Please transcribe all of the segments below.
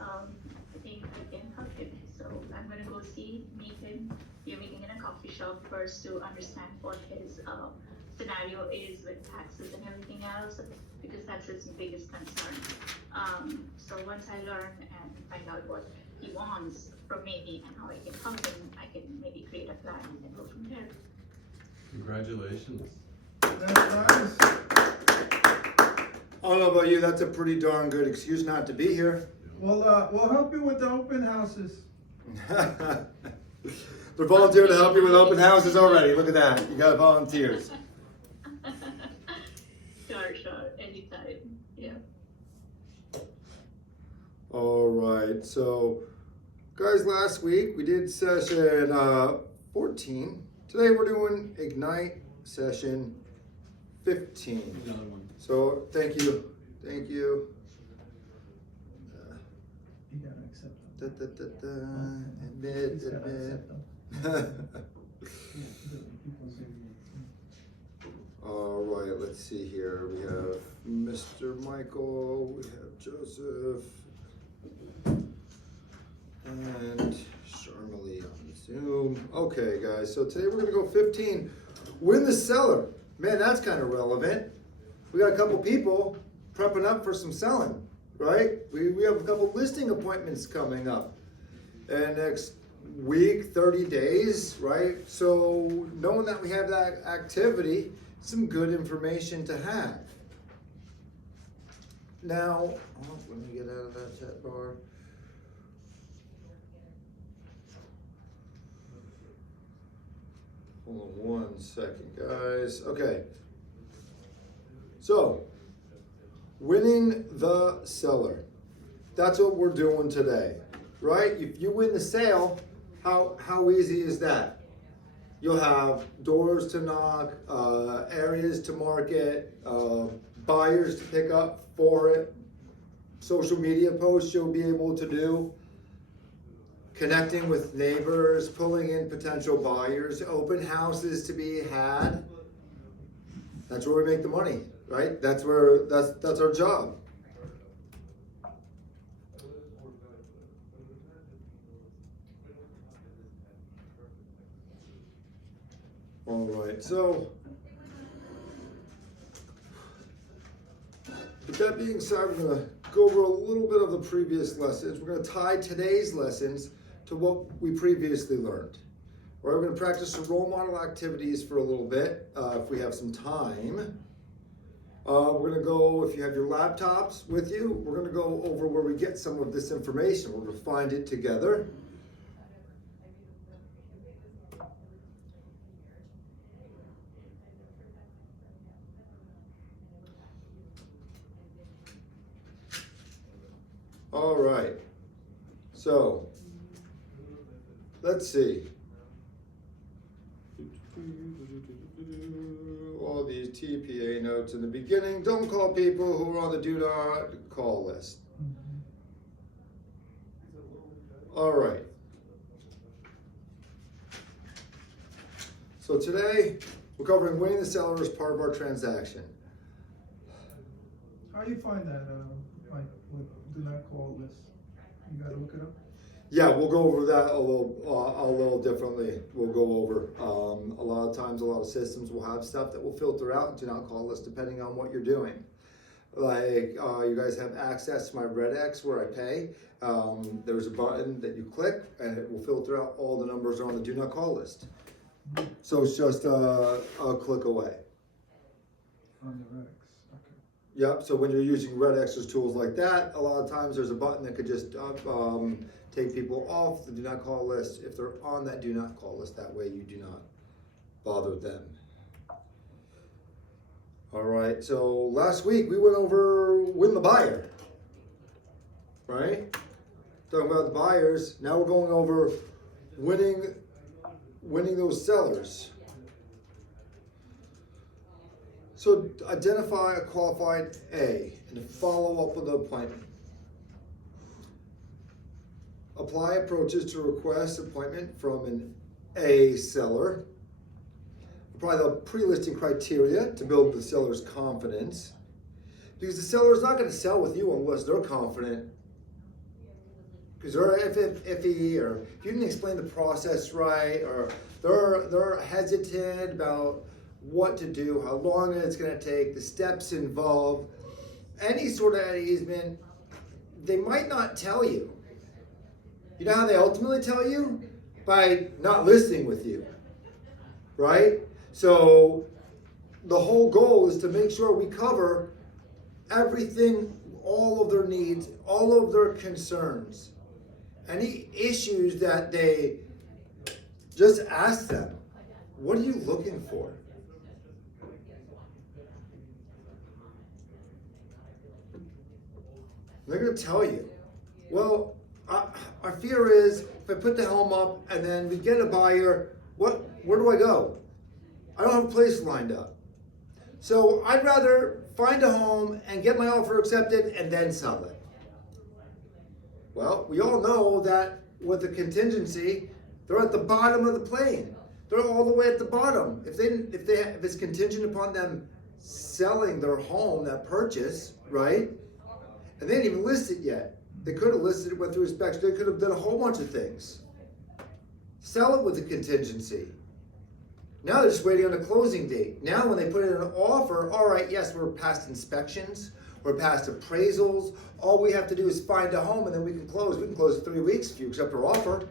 I think I can help him. So I'm gonna go meet him. We're meeting in a coffee shop first to understand what his scenario is with taxes and everything else, because that's his biggest concern. So once I learn and find out what he wants from me and how I can help him, I can maybe create a plan and go from there. Congratulations. That's nice. I don't know about you, that's a pretty darn good excuse not to be here. We'll help you with the open houses. They're volunteering to help you with open houses already. Look at that. You got volunteers. Sure, anytime. Yeah. All right. So, guys, last week we did session 14. Today we're doing Ignite session 15. Another one. So, thank you. Thank you. You gotta accept Da, them. da, da, da. Admit, He's gotta admit. accept them. People say All right, let's see here. We have Mr. Michael, we have Joseph, and Sharmali on Zoom. Okay, guys, so today we're gonna go 15. Win the seller. Man, that's kind of relevant. We got a couple people prepping up for some selling, right? We have a couple listing appointments coming up. And next week, 30 days, right? So knowing that we have that activity, some good information to have. Now, let me get out of that chat bar. Hold on 1 second, guys. Okay. So, winning the seller. That's what we're doing today, right? If you win the sale, how easy is that? You'll have doors to knock, areas to market, buyers to pick up for it, social media posts you'll be able to do, connecting with neighbors, pulling in potential buyers, open houses to be had. That's where we make the money, right? That's our job. All right, so with that being said, we're going to go over a little bit of the previous lessons. We're going to tie today's lessons to what we previously learned. All right, we're going to practice some role model activities for a little bit if we have some time. We're going to go, if you have your laptops with you, we're going to go over where we get some of this information. We're going to find it together. All right, so let's see. All these TPA notes in the beginning. Don't call people who are on the do not call list. All right. So today we're covering winning the seller as part of our transaction. How do you find that, Mike, with do not call list? You gotta look it up? Yeah, we'll go over that a little differently. We'll go over a lot of times, a lot of systems will have stuff that will filter out do not call list depending on what you're doing. Like you guys have access to my Red X where I pay. There's a button that you click and it will filter out all the numbers on the do not call list. So it's just a click away. On the Red X, okay. Yep, so when you're using Red X's tools like that, a lot of times there's a button that could just take people off the do not call list if they're on that do not call list. That way you do not bother them. All right, so last week we went over win the buyer, right? Talking about the buyers. Now we're going over winning those sellers. So identify a qualified A and follow up with an appointment. Apply approaches to request appointment from an A seller. Apply the pre-listing criteria to build the seller's confidence. Because the seller is not going to sell with you unless they're confident because they're iffy, or if you didn't explain the process right, or they're hesitant about what to do, how long it's going to take, the steps involved, any sort of easement, they might not tell you. You know how they ultimately tell you? By not listing with you, right? So the whole goal is to make sure we cover everything, all of their needs, all of their concerns, any issues that they just ask them, what are you looking for? They're going to tell you, well, our fear is if I put the home up and then we get a buyer, where do I go? I don't have a place lined up. So I'd rather find a home and get my offer accepted and then sell it. Well, we all know that with the contingency, they're at the bottom of the plane. They're all the way at the bottom. If it's contingent upon them selling their home, that purchase, right? And they didn't even list it yet. They could have listed it, went through inspection. They could have done a whole bunch of things. Sell it with a contingency. Now they're just waiting on the closing date. Now when they put in an offer, all right, yes, we're past inspections, we're past appraisals. All we have to do is find a home and then we can close. We can close in 3 weeks if you accept our offer.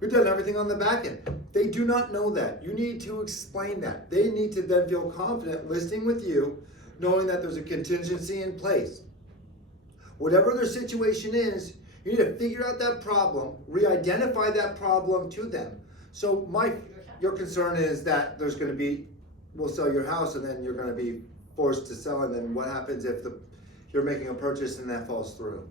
We've done everything on the back end. They do not know that. You need to explain that. They need to then feel confident listing with you, knowing that there's a contingency in place. Whatever their situation is, you need to figure out that problem, re-identify that problem to them. So your concern is that there's going to be, we'll sell your house and then you're going to be forced to sell, and then what happens if you're making a purchase and that falls through?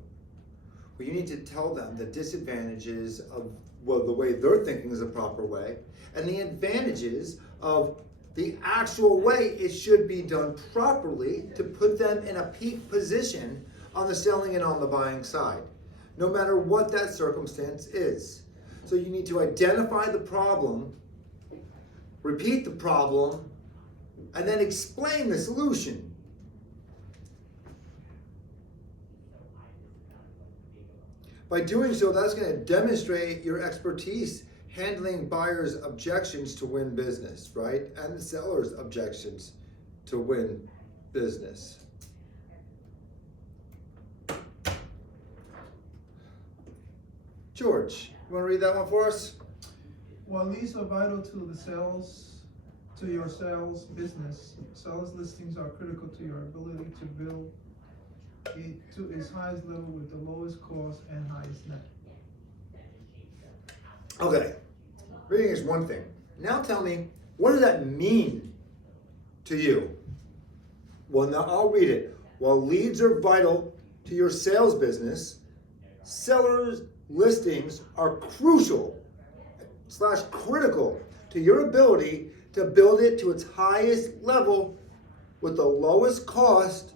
Well, you need to tell them the disadvantages of the way they're thinking is a proper way, and the advantages of the actual way it should be done properly to put them in a peak position on the selling and on the buying side, no matter what that circumstance is. So you need to identify the problem, repeat the problem, and then explain the solution. By doing so, that's going to demonstrate your expertise handling buyers' objections to win business, right? And the seller's objections to win business. George, you want to read that one for us? While leads are vital to your sales business, sales listings are critical to your ability to build it to its highest level with the lowest cost and highest net. Okay, reading is one thing. Now tell me, what does that mean to you? Well, now I'll read it. While leads are vital to your sales business, sellers listings are crucial / critical to your ability to build it to its highest level with the lowest cost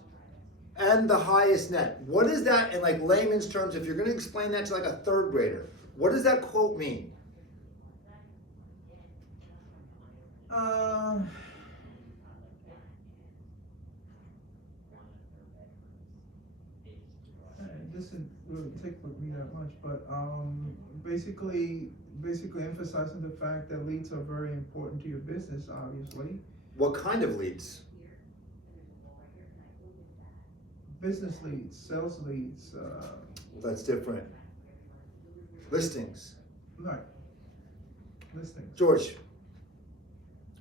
and the highest net. What is that in like layman's terms? If you're going to explain that to like a third grader, what does that quote mean? This wouldn't take with me that much, but basically emphasizing the fact that leads are very important to your business, obviously. What kind of leads? Business leads, sales leads. That's different. Listings. Right. Listings. George,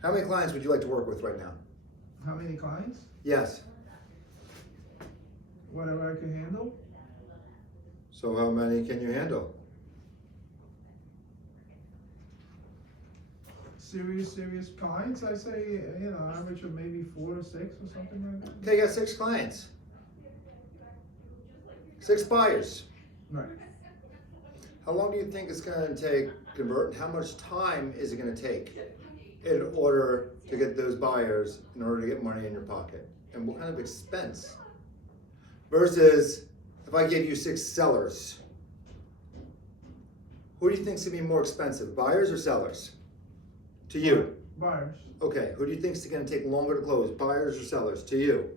how many clients would you like to work with right now? How many clients? Yes. Whatever I can handle. So how many can you handle? Serious clients, I say, average of maybe 4 to 6 or something like that. Okay, you got 6 clients. 6 buyers. Right. How long do you think it's going to take to convert? How much time is it going to take in order to get those buyers, in order to get money in your pocket? And what kind of expense? Versus if I gave you 6 sellers, who do you think is going to be more expensive, buyers or sellers? To you. Buyers. Okay, who do you think is going to take longer to close, buyers or sellers? To you.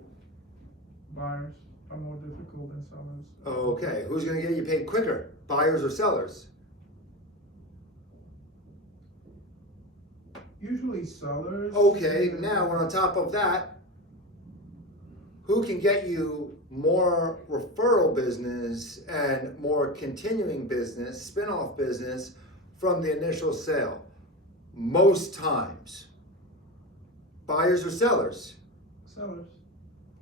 Buyers. are more difficult than sellers. Okay, who's gonna get you paid quicker, buyers or sellers? Usually sellers. Okay, yeah. now on top of that, who can get you more referral business and more continuing business, spin-off business from the initial sale? Most times, buyers or sellers? Sellers.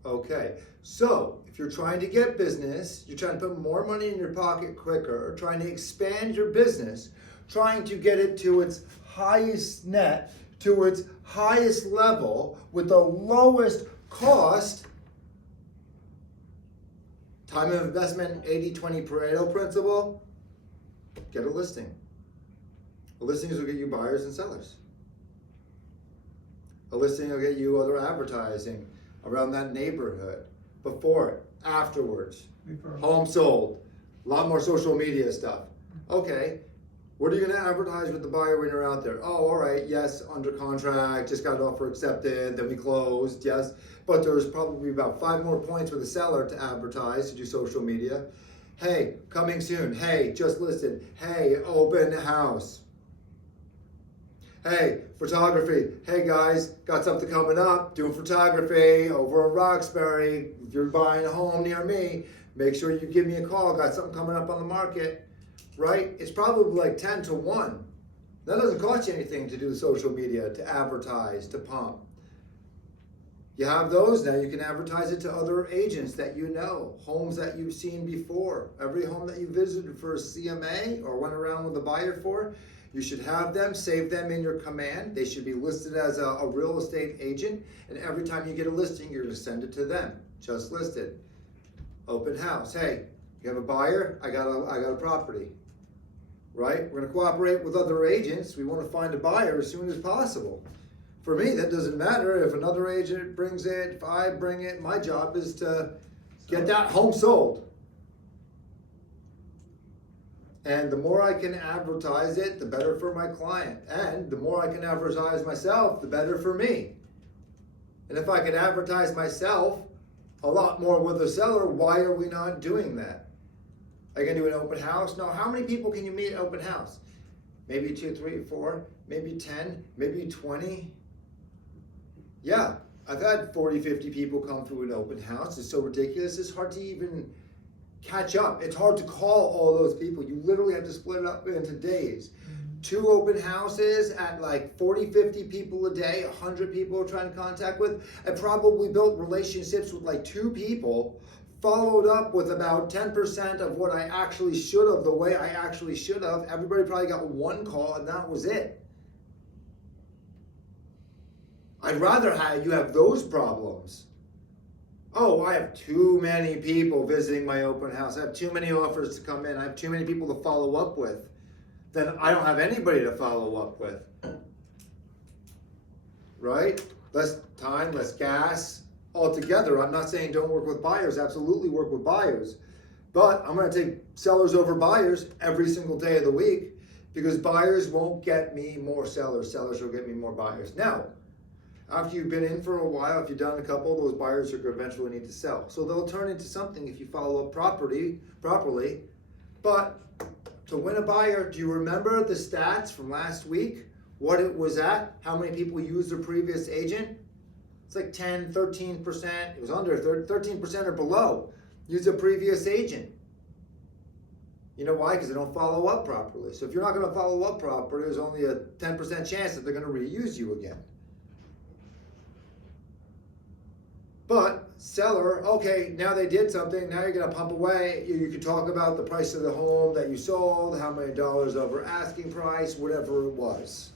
Okay, so if you're trying to get business, you're trying to put more money in your pocket quicker, trying to expand your business, trying to get it to its highest net, to its highest level with the lowest cost, time of investment, 80-20 Pareto principle, get a listing. A listing will get you buyers and sellers. A listing will get you other advertising around that neighborhood, before it, afterwards, Before. home sold, a lot more social media stuff. Okay, what are you gonna advertise with the buyer when you're out there? Oh, all right, yes, under contract, just got an offer accepted, then we closed, yes. But there's probably about 5 more points with the seller to advertise, to do social media. Hey, coming soon. Hey, just listed. Hey, open house. Hey, photography. Hey guys, got something coming up, doing photography over in Roxbury. If you're buying a home near me, make sure you give me a call. Got something coming up on the market, right? It's probably like 10 to 1. That doesn't cost you anything to do social media, to advertise, to pump. You have those, now you can advertise it to other agents that you know, homes that you've seen before. Every home that you visited for a CMA or went around with a buyer for, you should have them, save them in your command. They should be listed as a real estate agent, and every time you get a listing, you're gonna send it to them, just listed. Open house, hey, you have a buyer, I got a property, right? We're gonna cooperate with other agents. We wanna find a buyer as soon as possible. For me, that doesn't matter if another agent brings it, if I bring it, my job is to get that home sold. And the more I can advertise it, the better for my client. And the more I can advertise myself, the better for me. And if I can advertise myself a lot more with the seller, why are we not doing that? Are you gonna do an open house? No, how many people can you meet at open house? Maybe 2, 3, 4, maybe 10, maybe 20. Yeah, I've had 40, 50 people come through an open house. It's so ridiculous, it's hard to even catch up. It's hard to call all those people. You literally have to split it up into days. 2 open houses at like 40, 50 people a day, 100 people are trying to contact with. I probably built relationships with like 2 people, followed up with about 10% of what I actually should have, the way I actually should have. Everybody probably got 1 call and that was it. I'd rather have you have those problems. Oh, I have too many people visiting my open house. I have too many offers to come in. I have too many people to follow up with. Then I don't have anybody to follow up with. Right? Less time, less gas altogether. I'm not saying don't work with buyers. Absolutely work with buyers. But I'm going to take sellers over buyers every single day of the week because buyers won't get me more sellers. Sellers will get me more buyers. Now, after you've been in for a while, if you've done a couple, those buyers are going to eventually need to sell. So they'll turn into something if you follow up properly. But to win a buyer, do you remember the stats from last week? What it was at? How many people used their previous agent? It's like 10, 13%. It was under 13% or below. Use a previous agent. You know why? Because they don't follow up properly. So if you're not going to follow up properly, there's only a 10% chance that they're going to reuse you again. But seller, okay, now they did something, now you're gonna pump away. You can talk about the price of the home that you sold, how many dollars over asking price, whatever it was.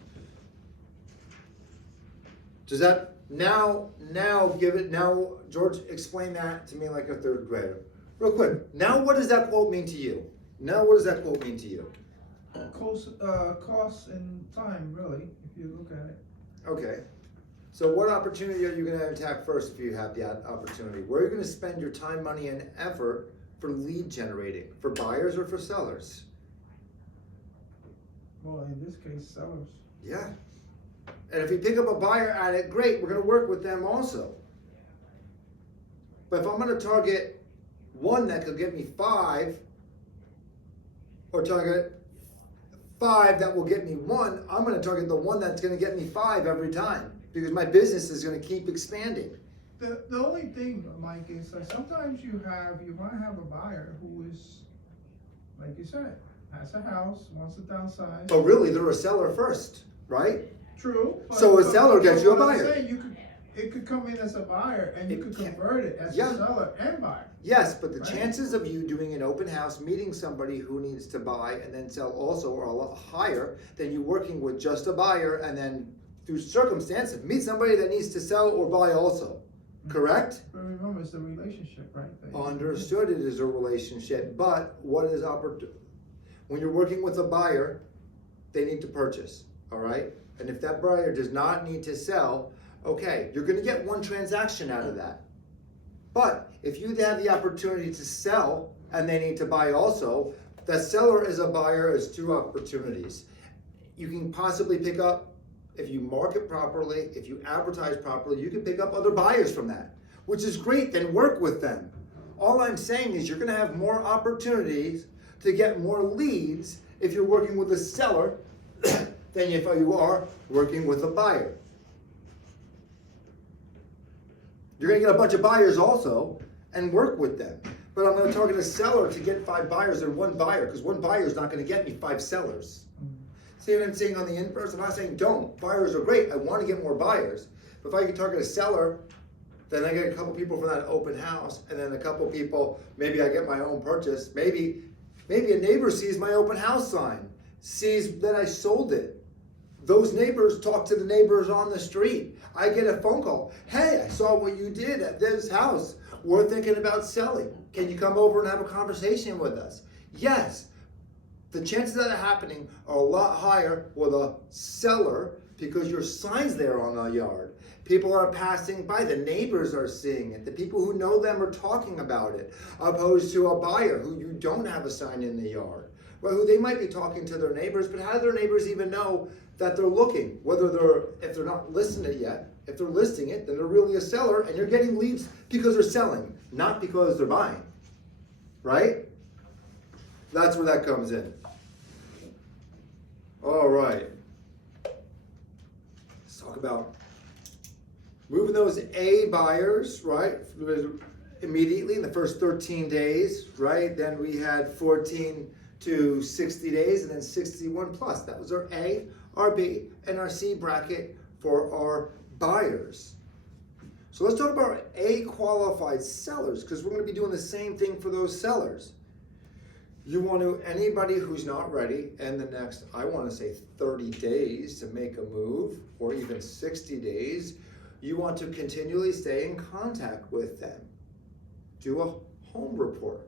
Does that, now George, explain that to me like a 3rd grader. Real quick, now what does that quote mean to you? Now what does that quote mean to you? Cost and time, really, if you look at it. Okay. So what opportunity are you going to attack first if you have that opportunity? Where are you going to spend your time, money, and effort for lead generating? For buyers or for sellers? Well, in this case, sellers. Yeah. And if you pick up a buyer at it, great, we're going to work with them also. But if I'm going to target one that could get me 5, or target 5 that will get me 1, I'm going to target the one that's going to get me 5 every time, because my business is going to keep expanding. The only thing, Mike, is like sometimes you might have a buyer who is, like you said, has a house, wants to downsize. But really, they're a seller first, right? True. So a seller gets you a what I'm buyer. saying, it could come in as a buyer and you could convert it as Yeah. a seller and buyer. Yes, but the Right. chances of you doing an open house, meeting somebody who needs to buy and then sell also are a lot higher than you working with just a buyer and then through circumstances meet somebody that needs to sell or buy also. Correct? But remember, it's a relationship, right? Understood, it is a relationship, but what is when you're working with a buyer, they need to purchase, all right? And if that buyer does not need to sell, okay, you're gonna get one transaction out of that. But if you have the opportunity to sell and they need to buy also, that seller as a buyer is 2 opportunities. You can possibly pick up, if you market properly, if you advertise properly, you can pick up other buyers from that, which is great, then work with them. All I'm saying is you're gonna have more opportunities to get more leads if you're working with a seller than if you are working with a buyer. You're gonna get a bunch of buyers also and work with them. But I'm gonna target a seller to get 5 buyers and 1 buyer, because 1 buyer is not gonna get me 5 sellers. See what I'm saying on the inverse? I'm not saying don't. Buyers are great. I want to get more buyers. But if I can target a seller, then I get a couple people from that open house, and then a couple people, maybe I get my own purchase. Maybe a neighbor sees my open house sign, sees that I sold it. Those neighbors talk to the neighbors on the street. I get a phone call. Hey, I saw what you did at this house. We're thinking about selling. Can you come over and have a conversation with us? Yes. The chances of that happening are a lot higher with a seller because your sign's there on the yard. People are passing by, the neighbors are seeing it, the people who know them are talking about it, opposed to a buyer who you don't have a sign in the yard. Well, who they might be talking to their neighbors, but how do their neighbors even know that they're looking? If they're not listing it yet, if they're listing it, then they're really a seller, and you're getting leads because they're selling, not because they're buying, right? That's where that comes in. All right. Let's talk about moving those A buyers, right? Immediately in the first 13 days, right? Then we had 14 to 60 days and then 61 plus. That was our A, our B, and our C bracket for our buyers. So let's talk about our A qualified sellers, because we're going to be doing the same thing for those sellers. You want to, anybody who's not ready in the next, I want to say 30 days to make a move, or even 60 days, you want to continually stay in contact with them. Do a home report,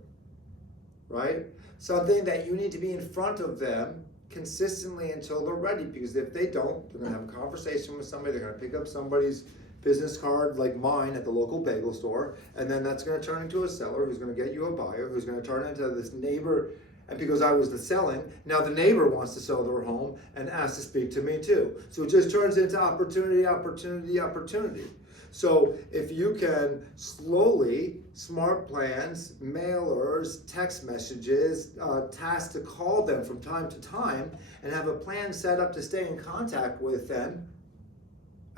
right? Something that you need to be in front of them consistently until they're ready, because if they don't, they're going to have a conversation with somebody, they're going to pick up somebody's business card like mine at the local bagel store, and then that's going to turn into a seller who's going to get you a buyer, who's going to turn into this neighbor, and because I was the selling, now the neighbor wants to sell their home and asks to speak to me too. So it just turns into opportunity, opportunity, opportunity. So if you can slowly, smart plans, mailers, text messages, tasks to call them from time to time, and have a plan set up to stay in contact with them,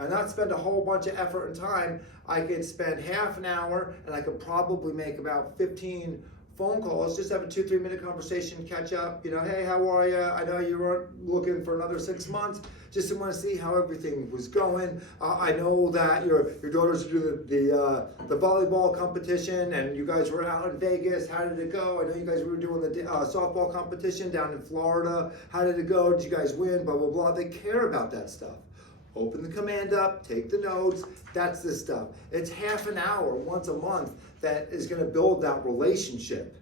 and not spend a whole bunch of effort and time, I could spend half an hour and I could probably make about 15 phone calls, just have a 2-3 minute conversation, catch up, hey, how are you? I know you weren't looking for another 6 months, just to want to see how everything was going. I know that your daughters do the volleyball competition and you guys were out in Vegas. How did it go? I know you guys were doing the softball competition down in Florida. How did it go? Did you guys win? Blah, blah, blah. They care about that stuff. Open the command up, take the notes, that's the stuff. It's half an hour once a month that is going to build that relationship.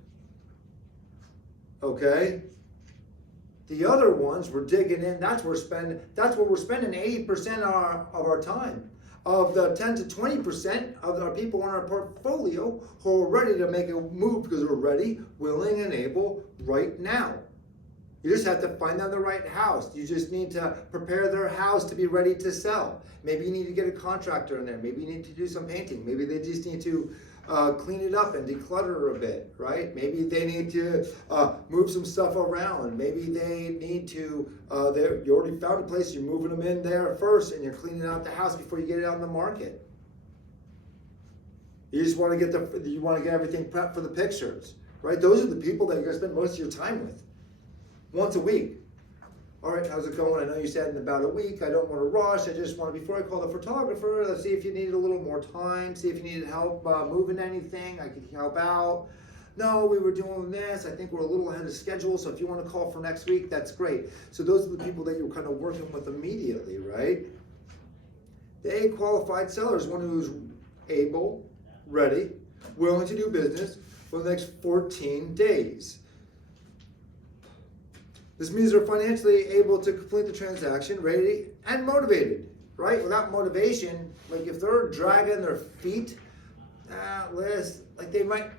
Okay? The other ones, we're digging in, that's where we're spending 80% of our time. Of the 10 to 20% of our people in our portfolio who are ready to make a move because they're ready, willing, and able right now. You just have to find them the right house. You just need to prepare their house to be ready to sell. Maybe you need to get a contractor in there. Maybe you need to do some painting. Maybe they just need to clean it up and declutter a bit, right? Maybe they need to move some stuff around. Maybe they need to, you already found a place, you're moving them in there first and you're cleaning out the house before you get it on the market. You just want to get everything prepped for the pictures, right? Those are the people that you're going to spend most of your time with, once a week. All right, how's it going? I know you said in about a week. I don't want to rush. I just want to, before I call the photographer, let's see if you needed a little more time, see if you needed help moving anything. I could help out. No, we were doing this. I think we're a little ahead of schedule. So if you want to call for next week, that's great. So those are the people that you're kind of working with immediately, right? The A qualified seller is one who's able, ready, willing to do business for the next 14 days. This means they're financially able to complete the transaction, ready and motivated, right? Without motivation, like if they're dragging their feet, like they might,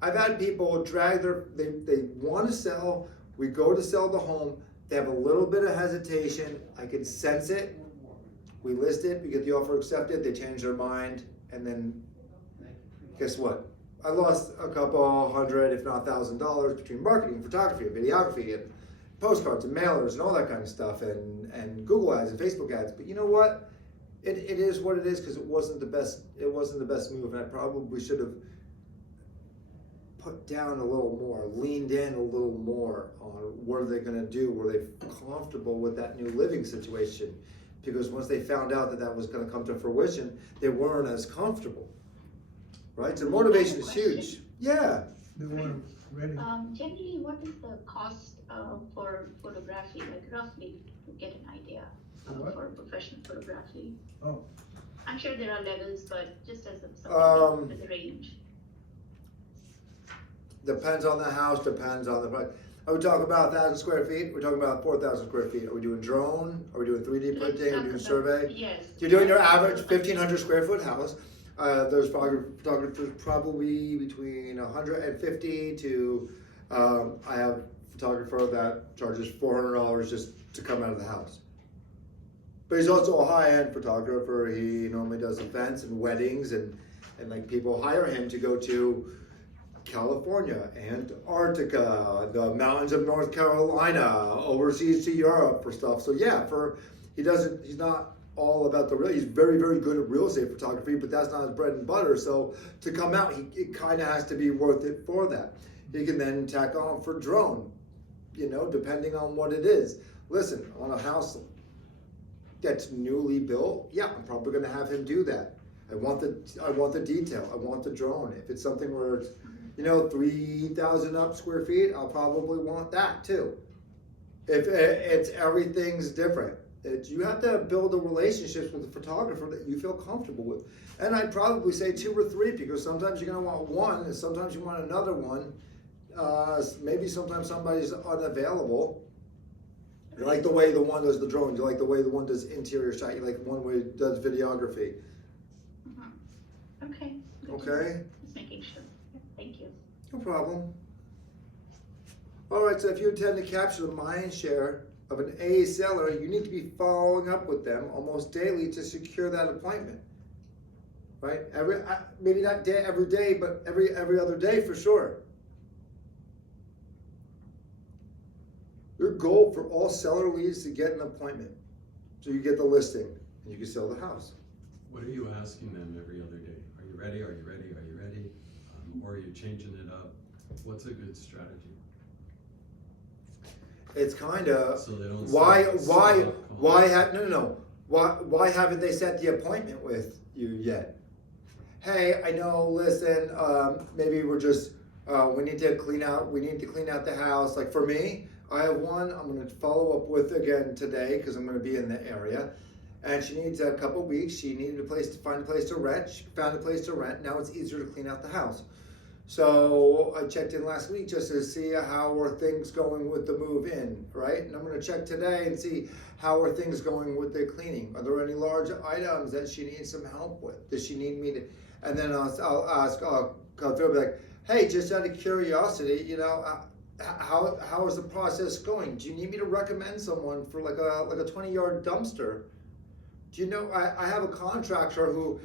I've had people drag they want to sell, we go to sell the home, they have a little bit of hesitation, I can sense it, we list it, we get the offer accepted, they change their mind, and then guess what? I lost a couple hundred, if not $1,000 between marketing, photography, videography, and postcards and mailers and all that kind of stuff, and Google ads and Facebook ads. But you know what? It is what it is, because it wasn't the best move, and I probably should have put down a little more, leaned in a little more on what are they going to do, were they comfortable with that new living situation, because once they found out that that was going to come to fruition, they weren't as comfortable, right? So motivation is huge. Yeah. They weren't ready. Generally, what is the cost for photography, like roughly to get an idea for professional photography? Oh. I'm sure there are levels, but just as a with the range. Depends on the house, depends on the price. Are we talking about 1,000 square feet? We're talking about 4,000 square feet. Are we doing drone? Are we doing 3D printing? Are we doing survey? Yes. You're doing your average 1,500 square foot house. There's photographers probably between 150 to, I have a photographer that charges $400 just to come out of the house. But he's also a high-end photographer. He normally does events and weddings, and like people hire him to go to California, Antarctica, the mountains of North Carolina, overseas to Europe for stuff. So yeah, he's not all about he's very, very good at real estate photography, but that's not his bread and butter. So to come out, it kind of has to be worth it for that. He can then tack on for drone, depending on what it is. Listen, on a house that's newly built, yeah, I'm probably going to have him do that. I want the detail. I want the drone. If it's something where it's 3,000 up square feet, I'll probably want that too. If it's everything's different. You have to build the relationships with the photographer that you feel comfortable with. And I'd probably say 2 or 3, because sometimes you're going to want one and sometimes you want another one. Maybe sometimes somebody's unavailable. You like the way the one does the drone. You like the way the one does interior shot. You like the one where does videography. Okay. Okay. Just making sure. Thank you. No problem. All right, so if you intend to capture the mind share of an A seller, you need to be following up with them almost daily to secure that appointment. Right? Maybe not every day, but every other day for sure. Your goal for all seller leads is to get an appointment, so you get the listing and you can sell the house. What are you asking them every other day? Are you ready? Are you ready? Are you ready? Or are you changing it up? What's a good strategy? It's kind of so they don't why haven't they set the appointment with you yet? Hey, I know. Listen, maybe we're just we need to clean out the house. Like for me, I have one I'm going to follow up with again today because I'm going to be in the area, and she needs a couple weeks. She needed find a place to rent. She found a place to rent. Now it's easier to clean out the house. So I checked in last week just to see how are things going with the move in, right? And I'm going to check today and see how are things going with the cleaning. Are there any large items that she needs some help with? Does she need me to? And then I'll come through and be like, hey, just out of curiosity, how is the process going? Do you need me to recommend someone for like a 20-yard dumpster? Do you know, I have a contractor who,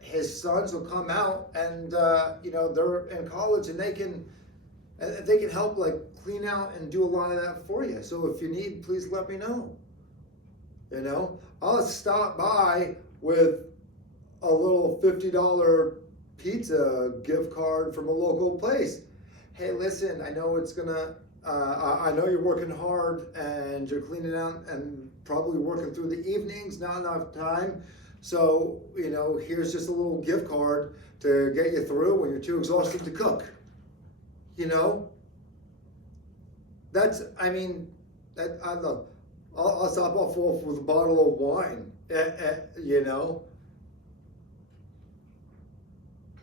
his sons will come out and, they're in college and they can help like clean out and do a lot of that for you. So if you need, please let me know. I'll stop by with a little $50 pizza gift card from a local place. Hey, listen, I know I know you're working hard and you're cleaning out and probably working through the evenings, not enough time. So, here's just a little gift card to get you through when you're too exhausted to cook. I love. I'll stop off with a bottle of wine,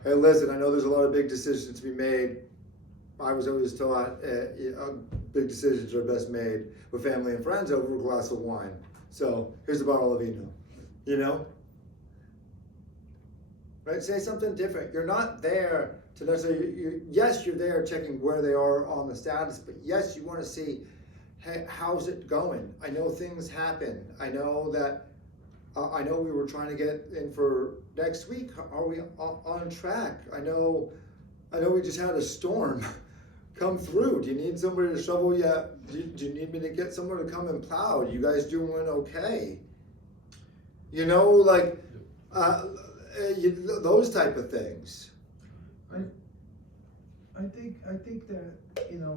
Hey, listen, I know there's a lot of big decisions to be made. I was always taught big decisions are best made with family and friends over a glass of wine. So here's a bottle of vino, Right? Say something different. You're not there to necessarily, yes, you're there checking where they are on the status, but yes, you want to see, hey, how's it going? I know things happen. I know that, I know we were trying to get in for next week. Are we on track? I know we just had a storm come through. Do you need somebody to shovel yet? Do you need me to get someone to come and plow? You guys doing okay? Those type of things. I think that,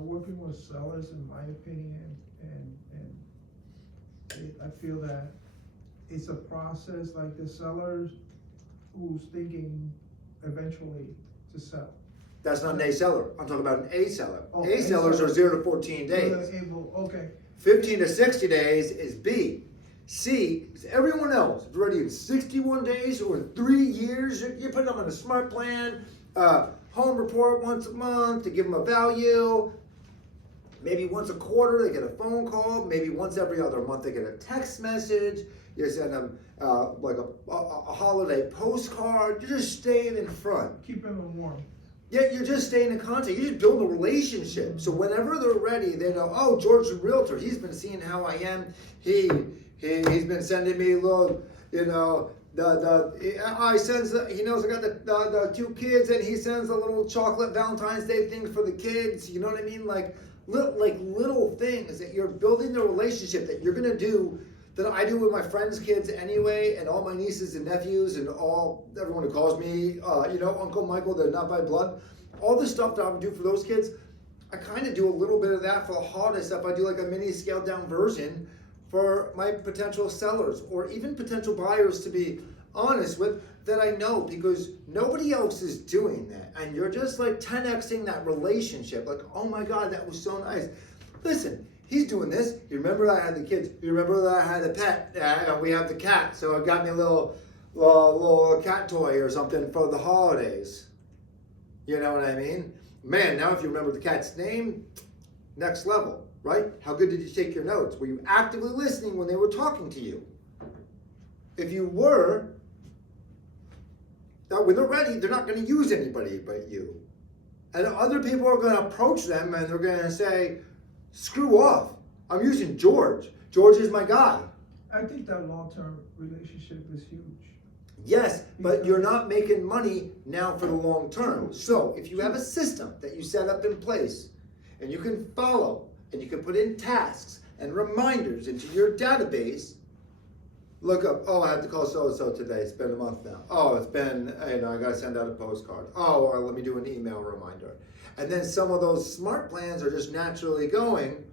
working with sellers, in my opinion, I feel that it's a process, like the seller who's thinking eventually to sell. That's not an A seller. I'm talking about an A seller. Oh, A sellers seller. are 0 to 14 days. Okay. 15 to 60 days is B. C is everyone else. If you're ready in 61 days or 3 years, you put them on a smart plan, home report once a month to give them a value. Maybe once a quarter they get a phone call. Maybe once every other month they get a text message. You send them like a holiday postcard. You're just staying in front. Keeping them warm. Yeah, you're just staying in contact. You just build a relationship. So whenever they're ready, they know, oh, George the realtor, he's been seeing how I am. He's been sending me little, he knows I got the 2 kids, and he sends a little chocolate Valentine's Day thing for the kids. You know what I mean? Like little things that you're building the relationship that you're gonna do, that I do with my friends' kids anyway, and all my nieces and nephews, and everyone who calls me, Uncle Michael, they're not by blood. All the stuff that I would do for those kids, I kind of do a little bit of that for the holiday stuff. I do like a mini scaled down version for my potential sellers, or even potential buyers, to be honest with, that I know, because nobody else is doing that. And you're just like 10xing that relationship. Like, oh my God, that was so nice. Listen, he's doing this. You remember that I had the kids. You remember that I had a pet. We have the cat. So it got me a little cat toy or something for the holidays. You know what I mean? Man, now if you remember the cat's name, next level, right? How good did you take your notes? Were you actively listening when they were talking to you? If you were, now when they're ready, they're not going to use anybody but you. And other people are going to approach them and they're going to say, screw off. I'm using George. George is my guy. I think that long-term relationship is huge. Yes, but you're not making money now for the long term. So if you have a system that you set up in place and you can follow and you can put in tasks and reminders into your database, look up, oh, I have to call so-and-so today. It's been a month now. Oh, it's been, I got to send out a postcard. Oh, or let me do an email reminder. And then some of those smart plans are just naturally going.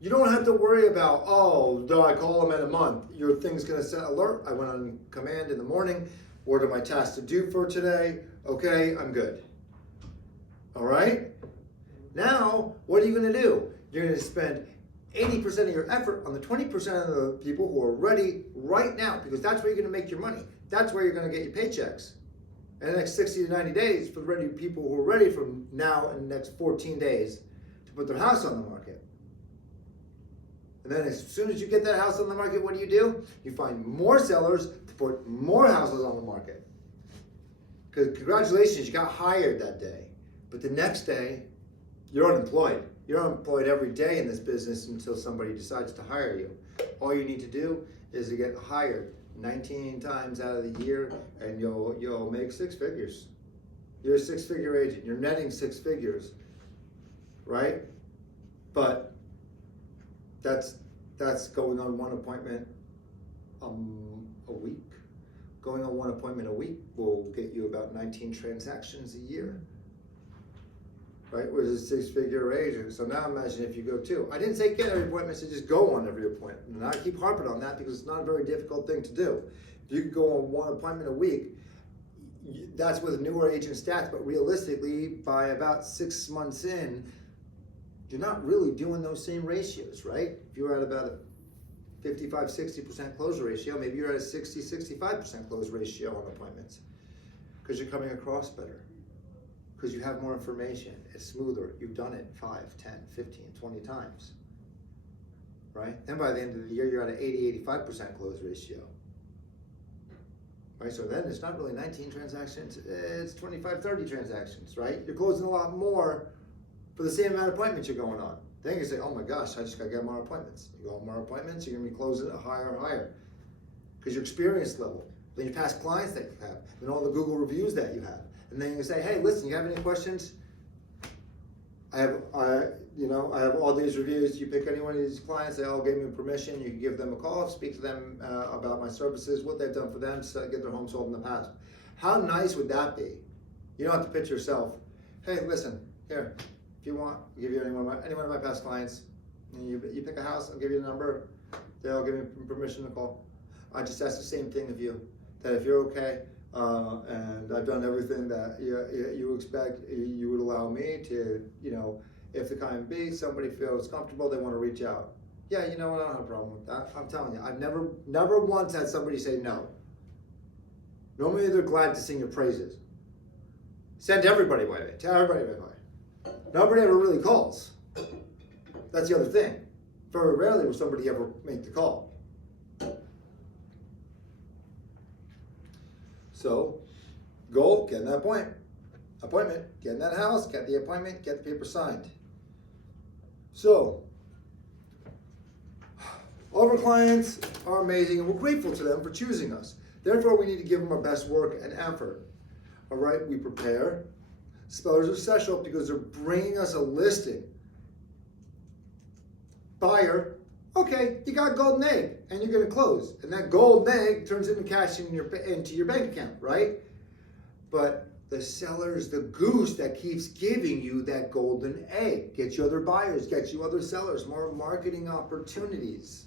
You don't have to worry about, oh, do I call them in a month? Your thing's going to set alert. I went on command in the morning. What are my tasks to do for today? Okay, I'm good. All right? Now, what are you going to do? You're going to spend 80% of your effort on the 20% of the people who are ready right now, because that's where you're going to make your money. That's where you're going to get your paychecks. In the next 60 to 90 days, for the ready people who are ready from now in the next 14 days to put their house on the market. And then as soon as you get that house on the market, what do? You find more sellers to put more houses on the market. Because congratulations, you got hired that day. But the next day, you're unemployed. You're unemployed every day in this business until somebody decides to hire you. All you need to do is to get hired 19 times out of the year, and you'll make 6 figures. You're a 6-figure agent. You're netting 6 figures, right? But that's going on one appointment a week. Going on one appointment a week will get you about 19 transactions a year, right? Which is a 6-figure agent. So now imagine if you go 2. I didn't say get every appointment, so just go on every appointment. And I keep harping on that because it's not a very difficult thing to do. If you could go on one appointment a week, that's with newer agent stats, but realistically, by about 6 months in, you're not really doing those same ratios, right? If you're at about a 55-60% close ratio, maybe you're at a 60-65% close ratio on appointments because you're coming across better, because you have more information, it's smoother, you've done it 5, 10, 15, 20 times, right? Then by the end of the year, you're at an 80-85% close ratio. Right, so then it's not really 19 transactions, it's 25-30 transactions, right? You're closing a lot more for the same amount of appointments you're going on. Then you say, oh my gosh, I just gotta get more appointments. You go on more appointments, you're gonna be closing it higher and higher. Because your experience level, then your past clients that you have, then all the Google reviews that you have. And then you say, hey, listen, you have any questions? I have all these reviews. You pick any one of these clients, they all gave me permission. You can give them a call, speak to them about my services, what they've done for them, so get their home sold in the past. How nice would that be? You don't have to pitch yourself. Hey, listen, here, if you want, I'll give you any one of my past clients. And you pick a house, I'll give you a number. They'll give me permission to call. I just ask the same thing of you, that if you're okay, and I've done everything that you expect, you would allow me to, if the kind be, somebody feels comfortable, they want to reach out. Yeah, you know what, I don't have a problem with that. I'm telling you, I've never once had somebody say no. Normally they're glad to sing your praises. Send everybody my way, tell everybody my way. Nobody ever really calls. That's the other thing. Very rarely will somebody ever make the call. So, goal, get in that appointment, get in that house, get the appointment, get the paper signed. So, all of our clients are amazing and we're grateful to them for choosing us. Therefore, we need to give them our best work and effort. All right, we prepare. Spellers are special because they're bringing us a listing. Buyer, okay, you got a golden egg and you're gonna close. And that golden egg turns into cash into your bank account, right? But the seller is the goose that keeps giving you that golden egg. Get you other buyers, get you other sellers, more marketing opportunities.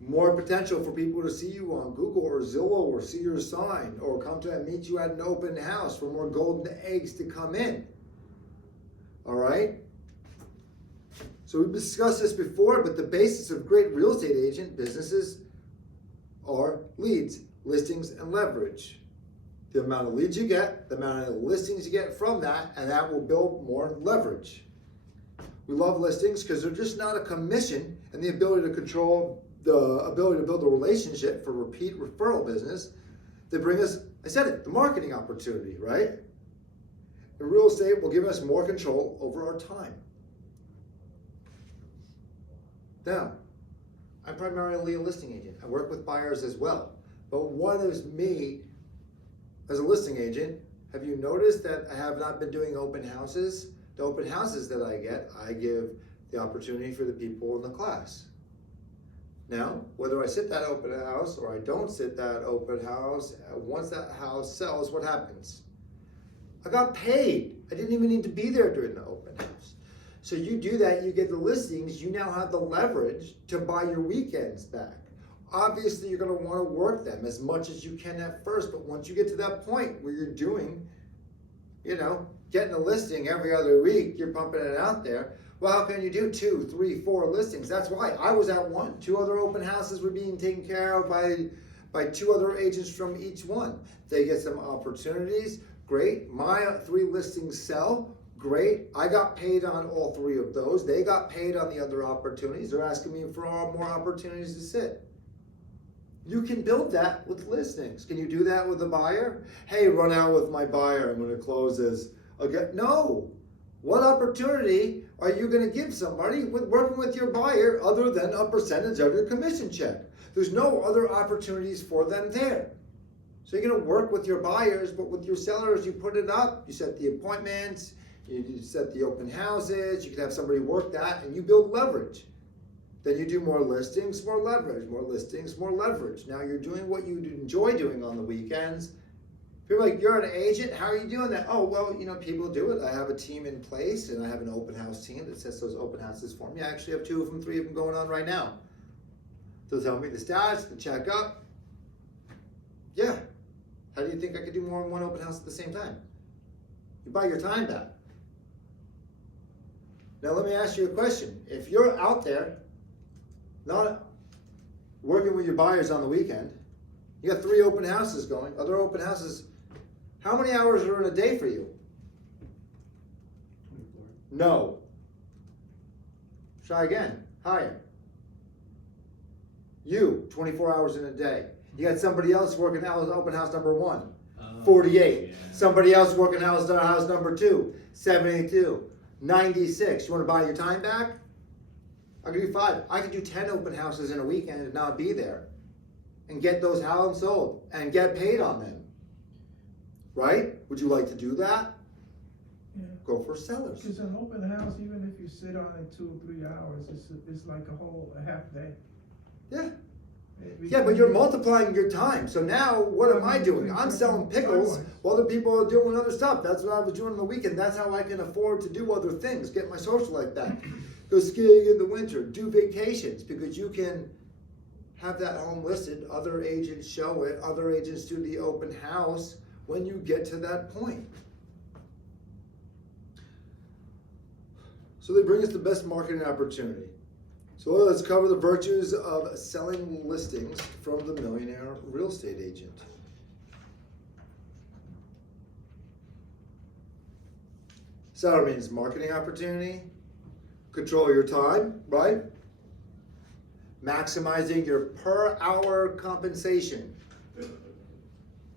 More potential for people to see you on Google or Zillow or see your sign or come to and meet you at an open house for more golden eggs to come in. All right? So we've discussed this before, but the basis of great real estate agent businesses are leads, listings, and leverage. The amount of leads you get, the amount of listings you get from that, and that will build more leverage. We love listings because they're just not a commission, and the ability to control the ability to build a relationship for repeat referral business. They bring us, I said it, the marketing opportunity, right? And real estate will give us more control over our time. Now, I'm primarily a listing agent. I work with buyers as well. But what is me as a listing agent? Have you noticed that I have not been doing open houses? The open houses that I give the opportunity for the people in the class. Now, whether I sit that open house or I don't sit that open house, once that house sells, what happens? I got paid. I didn't even need to be there during the open house. So you do that, you get the listings, you now have the leverage to buy your weekends back. Obviously, you're gonna wanna work them as much as you can at first, but once you get to that point where you're doing, getting a listing every other week, you're pumping it out there, well, how can you do 2, 3, 4 listings? That's why I was at 1. 2 other open houses were being taken care of by 2 other agents from each one. They get some opportunities, great. My 3 listings sell, great. I got paid on all 3 of those. They got paid on the other opportunities. They're asking me for more opportunities to sit. You can build that with listings. Can you do that with a buyer? Hey, run out with my buyer. I'm going to close this. Okay. No. What opportunity are you going to give somebody with working with your buyer other than a percentage of your commission check? There's no other opportunities for them there. So you're gonna work with your buyers, but with your sellers, you put it up, you set the appointments, you set the open houses, you can have somebody work that, and you build leverage. Then you do more listings, more leverage, more listings, more leverage. Now you're doing what you enjoy doing on the weekends. People are like, you're an agent, how are you doing that? Oh, well, people do it. I have a team in place, and I have an open house team that sets those open houses for me. I actually have 2 of them, 3 of them going on right now. They'll tell me the stats, the checkup. Yeah. How do you think I could do more than one open house at the same time? You buy your time back. Now let me ask you a question. If you're out there, not working with your buyers on the weekend, you got 3 open houses going, other open houses, how many hours are in a day for you? 24. No. Try again, higher. You, 24 hours in a day. You got somebody else working open house number 1, 48. Yeah. Somebody else working house number 2, 72, 96. You want to buy your time back? I'll give you 5. I could do 10 open houses in a weekend and not be there, and get those houses sold and get paid on them. Right? Would you like to do that? Yeah. Go for sellers. Because an open house, even if you sit on it 2 or 3 hours, it's like a half day. Yeah. It- Yeah, but you're multiplying your time. So now, what am I doing? I'm selling pickles while other people are doing other stuff. That's what I was doing on the weekend. That's how I can afford to do other things, get my social life back. Go skiing in the winter, do vacations, because you can have that home listed. Other agents show it. Other agents do the open house when you get to that point. So they bring us the best marketing opportunity. So let's cover the virtues of selling listings from the Millionaire Real Estate Agent. Seller means marketing opportunity, control your time, right? Maximizing your per hour compensation.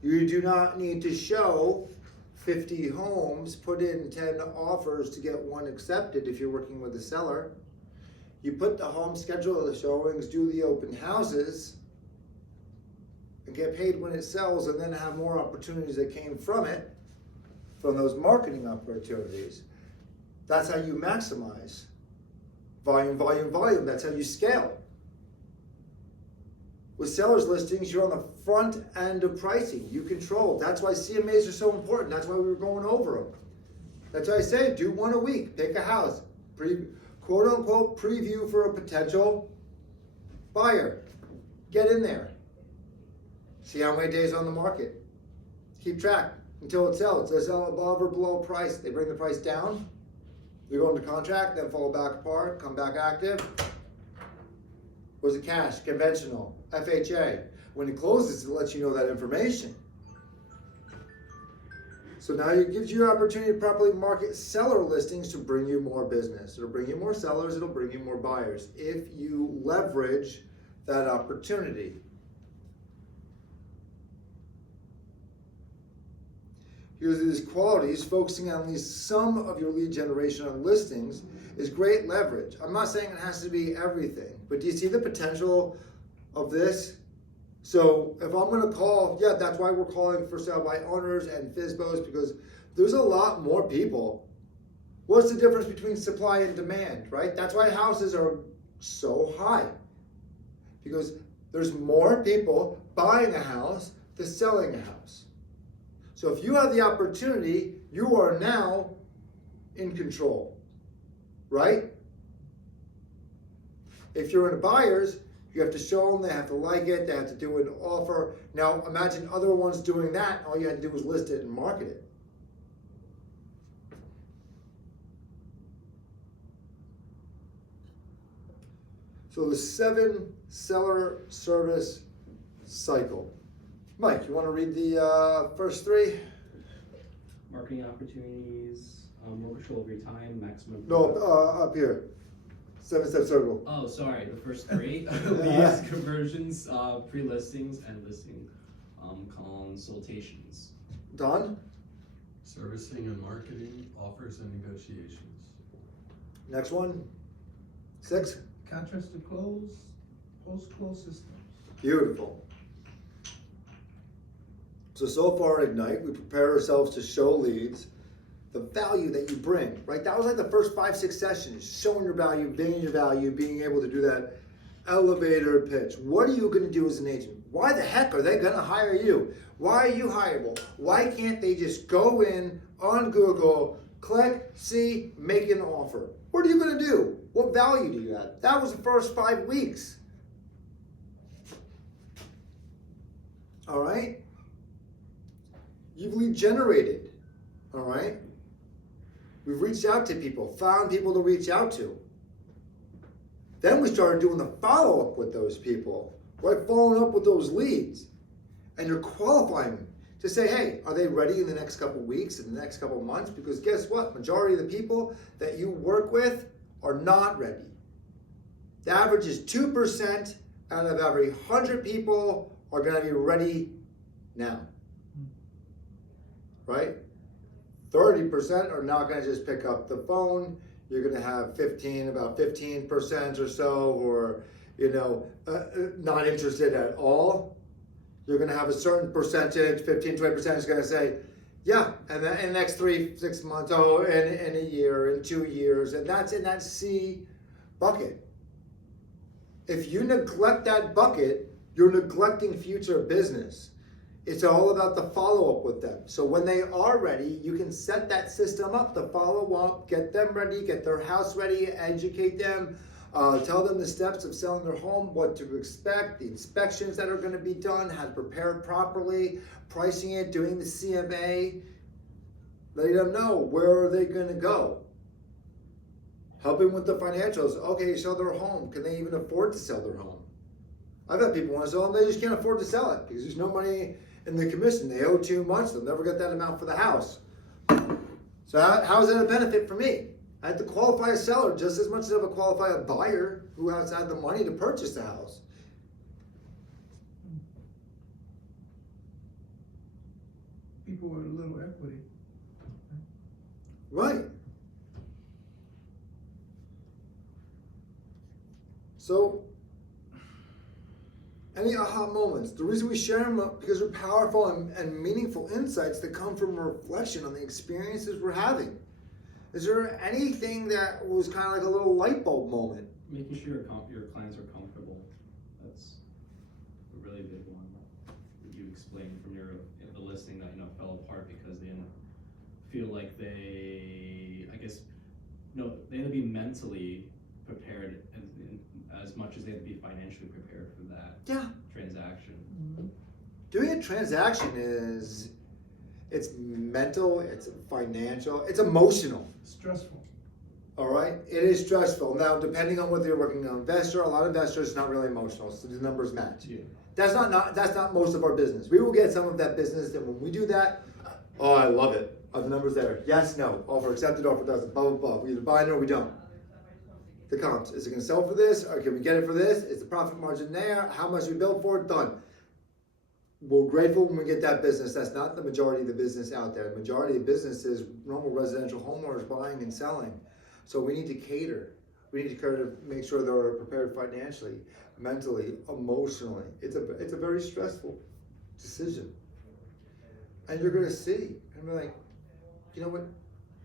You do not need to show 50 homes, put in 10 offers to get 1 accepted if you're working with a seller. You put the home, schedule the showings, do the open houses, and get paid when it sells, and then have more opportunities that came from it, from those marketing opportunities. That's how you maximize. Volume, volume, volume. That's how you scale. With sellers listings, you're on the front end of pricing. You control. That's why CMAs are so important. That's why we were going over them. That's why I say do 1 a week. Pick a house. Quote unquote preview for a potential buyer. Get in there. See how many days on the market. Keep track until it sells. Does it sell above or below price? They bring the price down. We go into contract, then fall back apart, come back active. Was it cash, conventional, FHA? When it closes, it lets you know that information. So now it gives you an opportunity to properly market seller listings to bring you more business. It'll bring you more sellers, it'll bring you more buyers if you leverage that opportunity. Here's these qualities. Focusing on at least some of your lead generation on listings is great leverage. I'm not saying it has to be everything, but do you see the potential of this? So if I'm gonna call, yeah, that's why we're calling for sale by owners and FSBOs, because there's a lot more people. What's the difference between supply and demand, right? That's why houses are so high, because there's more people buying a house than selling a house. So if you have the opportunity, you are now in control, right? If you're in buyers, you have to show them, they have to like it, they have to do an offer. Now imagine other ones doing that, all you had to do was list it and market it. So the 7 seller service cycle. Mike, you want to read the first 3? Marketing opportunities, more control of your time, maximum. No, up here. 7-step circle. Oh, sorry, the first 3. Leads, conversions, pre-listings, and listing consultations. Don? Servicing and marketing, offers and negotiations. Next one. 6. Contracts to close, post-close systems. Beautiful. So far at Ignite, we prepare ourselves to show leads the value that you bring, right? That was like the first 5-6 sessions, showing your value, being able to do that elevator pitch. What are you going to do as an agent? Why the heck are they going to hire you? Why are you hireable? Why can't they just go in on Google, click, see, make an offer? What are you going to do? What value do you add? That was the first 5 weeks. All right? You've lead generated. All right? We've reached out to people, found people to reach out to. Then we started doing the follow-up with those people, right? Following up with those leads. And you're qualifying them to say, hey, are they ready in the next couple weeks, in the next couple months? Because guess what? Majority of the people that you work with are not ready. The average is 2% out of every 100 people are going to be ready now. Right? 30% are not going to just pick up the phone. You're going to have about 15% or so, or, not interested at all. You're going to have a certain percentage, 15, 20% is going to say, yeah, and then in the next 3-6 months, in a year, in 2 years, and that's in that C bucket. If you neglect that bucket, you're neglecting future business. It's all about the follow-up with them. So when they are ready, you can set that system up to follow up, get them ready, get their house ready, educate them, tell them the steps of selling their home, what to expect, the inspections that are going to be done, how to prepare it properly, pricing it, doing the CMA, letting them know where are they going to go. Helping with the financials. Okay, sell their home. Can they even afford to sell their home? I've had people want to sell them, they just can't afford to sell it because there's no money in the commission. They owe 2 months, they'll never get that amount for the house. So how is that a benefit for me? I have to qualify a seller just as much as I have to qualify a buyer who has had the money to purchase the house. People with little equity. Right. So, any aha moments? The reason we share them because they're powerful and meaningful insights that come from a reflection on the experiences we're having. Is there anything that was kind of like a little light bulb moment? Making sure your clients are comfortable. That's a really big one that you explained from the listing that fell apart because they didn't feel like they had to be mentally prepared as much as they had to be financially prepared for that transaction. Mm-hmm. Doing a transaction it's mental, it's financial, it's emotional. Stressful. All right, it is stressful. Now, depending on whether you're working on an investor, a lot of investors are not really emotional, so the numbers match. Yeah. That's not most of our business. We will get some of that business, and when we do that, oh, I love it. Are the numbers there? Yes, no. Offer accepted, offer doesn't. Blah blah blah. We either buy it or we don't. The comps. Is it going to sell for this, or can we get it for this? Is the profit margin there? How much we bill for it? Done. We're grateful when we get that business. That's not the majority of the business out there. The majority of business is normal residential homeowners buying and selling. So we need to cater. We need to cater to make sure they're prepared financially, mentally, emotionally. It's a very stressful decision. And you're going to see, and we're like, you know what?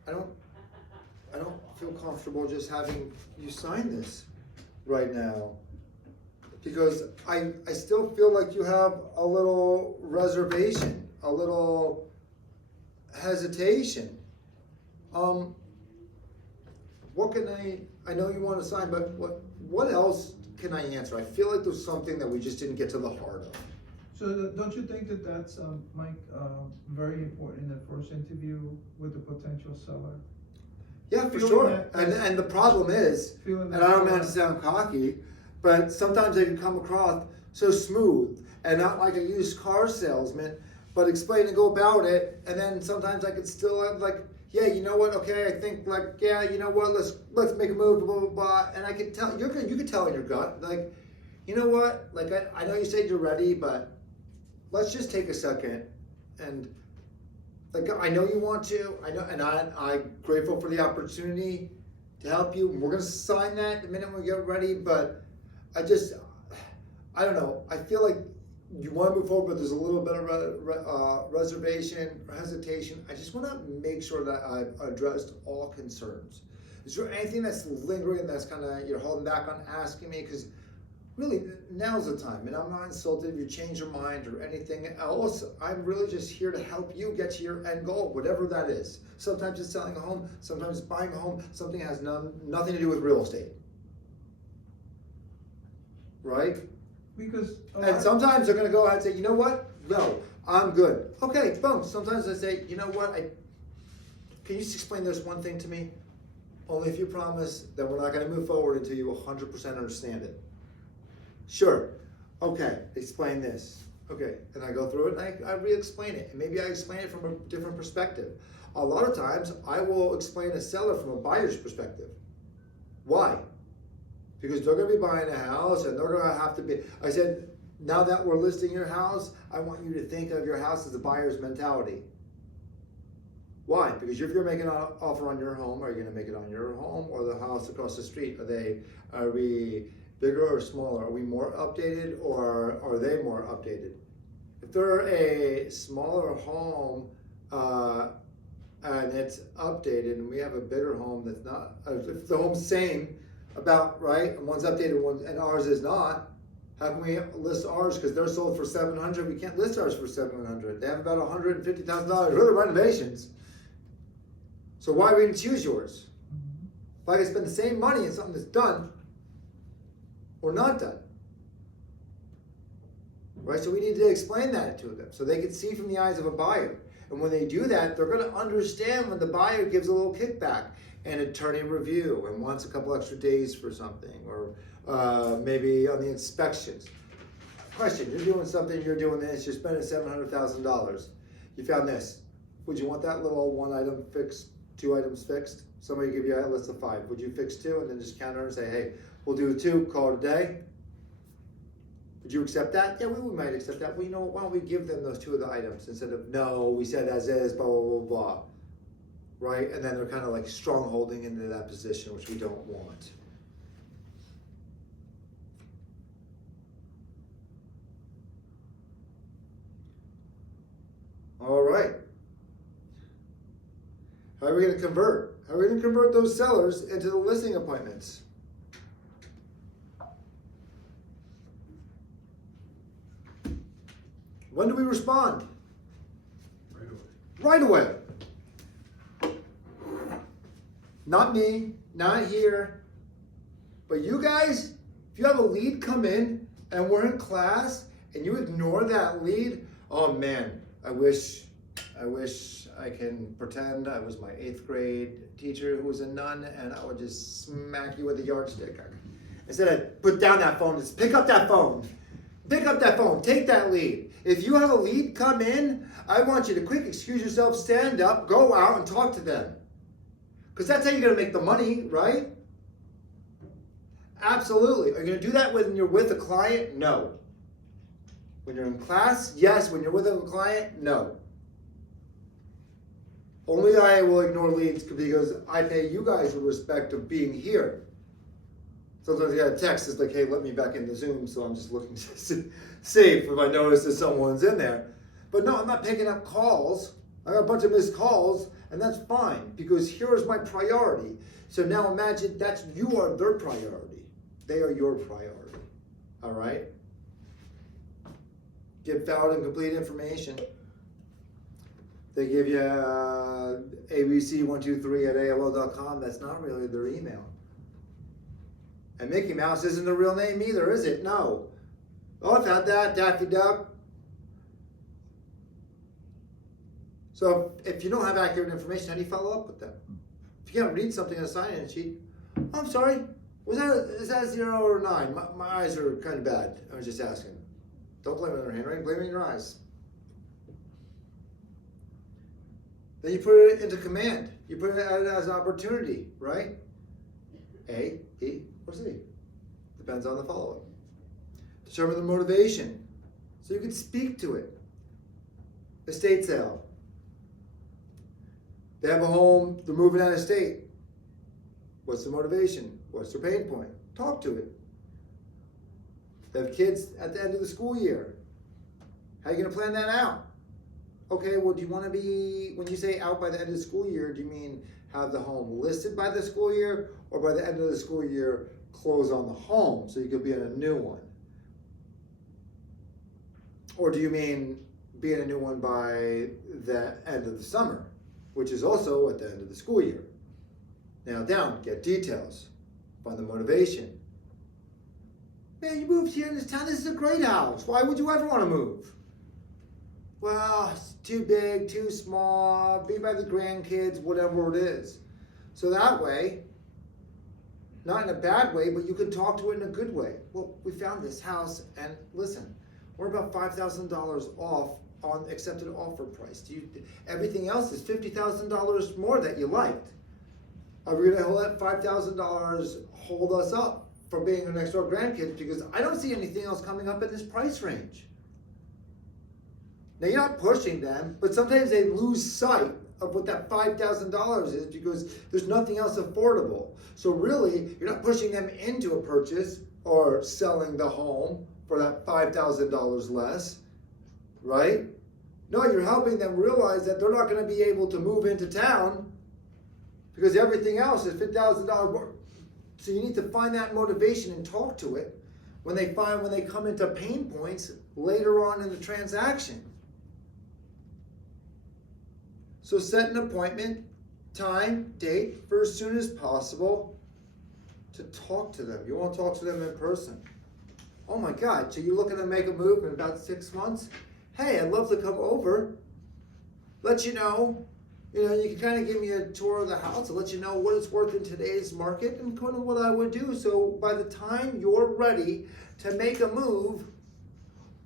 I don't feel comfortable just having you sign this right now. Because I still feel like you have a little reservation, a little hesitation. What can I know you want to sign, but what else can I answer? I feel like there's something that we just didn't get to the heart of. So don't you think that that's, Mike, very important in the first interview with the potential seller? Yeah, for Feeling sure. that- And the problem is, Feeling and I don't mean to sound cocky, but sometimes they can come across so smooth and not like a used car salesman, but explain and go about it. And then sometimes I could still have like, yeah, you know what? Okay, I think like, yeah, you know what? Let's make a move, blah blah blah. And I can tell you can tell in your gut, like, you know what? Like I know you said you're ready, but let's just take a second and. Like I know you want to, I know, and I'm grateful for the opportunity to help you. We're gonna sign that the minute we get ready, but I don't know, I feel like you want to move forward, but there's a little bit of reservation or hesitation. I just want to make sure that I've addressed all concerns. Is there anything that's lingering that's kind of you're holding back on asking me? Because really, now's the time, and I'm not insulted if you change your mind or anything else. I'm really just here to help you get to your end goal, whatever that is. Sometimes it's selling a home, sometimes it's buying a home, something has nothing to do with real estate. Right? Because And sometimes they're gonna go out and say, you know what? No, I'm good. Okay, boom. Sometimes I say, you know what? Can you just explain this one thing to me? Only if you promise that we're not gonna move forward until you 100% understand it. Sure. Okay, explain this. Okay, and I go through it and I re-explain it. And maybe I explain it from a different perspective. A lot of times I will explain a seller from a buyer's perspective. Why? Because they're gonna be buying a house and they're gonna have to be, I said, now that we're listing your house, I want you to think of your house as a buyer's mentality. Why? Because if you're making an offer on your home, are you gonna make it on your home or the house across the street? Are we bigger or smaller? Are we more updated or are they more updated? If they're a smaller home and it's updated and we have a bigger home that's not, if the home's same, about, right, and one's updated and ours is not, how can we list ours? Because they're sold for $700, we can't list ours for $700. They have about $150,000 worth of renovations. So why we didn't choose yours? If I could spend the same money on something that's done or not done. Right, so we need to explain that to them so they can see from the eyes of a buyer. And when they do that, they're gonna understand when the buyer gives a little kickback. An attorney review and wants a couple extra days for something, or maybe on the inspections. Question, you're doing something, you're doing this, you're spending $700,000. You found this. Would you want that little one item fixed, 2 items fixed? Somebody give you a list of 5. Would you fix 2 and then just counter and say, hey, we'll do 2, call it a day? Would you accept that? Yeah, we might accept that. Well, you know what, why don't we give them those 2 of the items instead of, no, we said as is, blah, blah, blah, blah. Right? And then they're kind of like strongholding into that position, which we don't want. All right. How are we going to convert? How are we going to convert those sellers into the listing appointments? When do we respond? Right away. Right away. Not me, not here, but you guys, if you have a lead come in and we're in class and you ignore that lead, oh man, I wish I can pretend I was my 8th grade teacher who was a nun and I would just smack you with a yardstick. Instead of put down that phone, just pick up that phone. Pick up that phone, take that lead. If you have a lead come in, I want you to quick excuse yourself, stand up, go out and talk to them. Because that's how you're going to make the money, right? Absolutely. Are you going to do that when you're with a client? No. When you're in class? Yes. When you're with a client? No. Only I will ignore leads because I pay you guys the respect of being here. Sometimes I get a text that's like, hey, let me back into Zoom, so I'm just looking to see if I notice that someone's in there. But no, I'm not picking up calls. I got a bunch of missed calls. And that's fine, because here is my priority. So now imagine you are their priority. They are your priority. All right? Give valid and complete information. They give you abc123@aol.com. That's not really their email. And Mickey Mouse isn't a real name either, is it? No. Oh, I've had that, Daffy Duck. So if you don't have accurate information, how do you follow up with them? If you can't read something on a sign-in sheet, oh, I'm sorry, is that 0 or 9? My eyes are kind of bad. I was just asking. Don't blame it on their handwriting, blame it on your eyes. Then you put it into command. You put it as an opportunity, right? A, B, or C. Depends on the follow-up. Determine the motivation. So you can speak to it. Estate sale. They have a home, they're moving out of state. What's the motivation? What's their pain point? Talk to it. They have kids at the end of the school year. How are you gonna plan that out? Okay, well, do you wanna be, when you say out by the end of the school year, do you mean have the home listed by the school year, or by the end of the school year, close on the home so you could be in a new one? Or do you mean be in a new one by the end of the summer, which is also at the end of the school year? Nail down, get details, find the motivation. Man, you moved here in this town, this is a great house. Why would you ever want to move? Well, it's too big, too small, be by the grandkids, whatever it is. So that way, not in a bad way, but you can talk to it in a good way. Well, we found this house, and listen, we're about $5,000 off on accepted offer price. Everything else is $50,000 more that you liked. Are we gonna let $5,000 hold us up from being our next door grandkids? Because I don't see anything else coming up in this price range. Now, you're not pushing them, but sometimes they lose sight of what that $5,000 is because there's nothing else affordable. So really, you're not pushing them into a purchase or selling the home for that $5,000 less, right? No, you're helping them realize that they're not gonna be able to move into town because everything else is $50,000 more. So you need to find that motivation and talk to it when they come into pain points later on in the transaction. So set an appointment, time, date for as soon as possible to talk to them. You want to talk to them in person. Oh my God, so you're looking to make a move in about 6 months? Hey, I'd love to come over, let you know, you can kind of give me a tour of the house and let you know what it's worth in today's market and kind of what I would do. So by the time you're ready to make a move,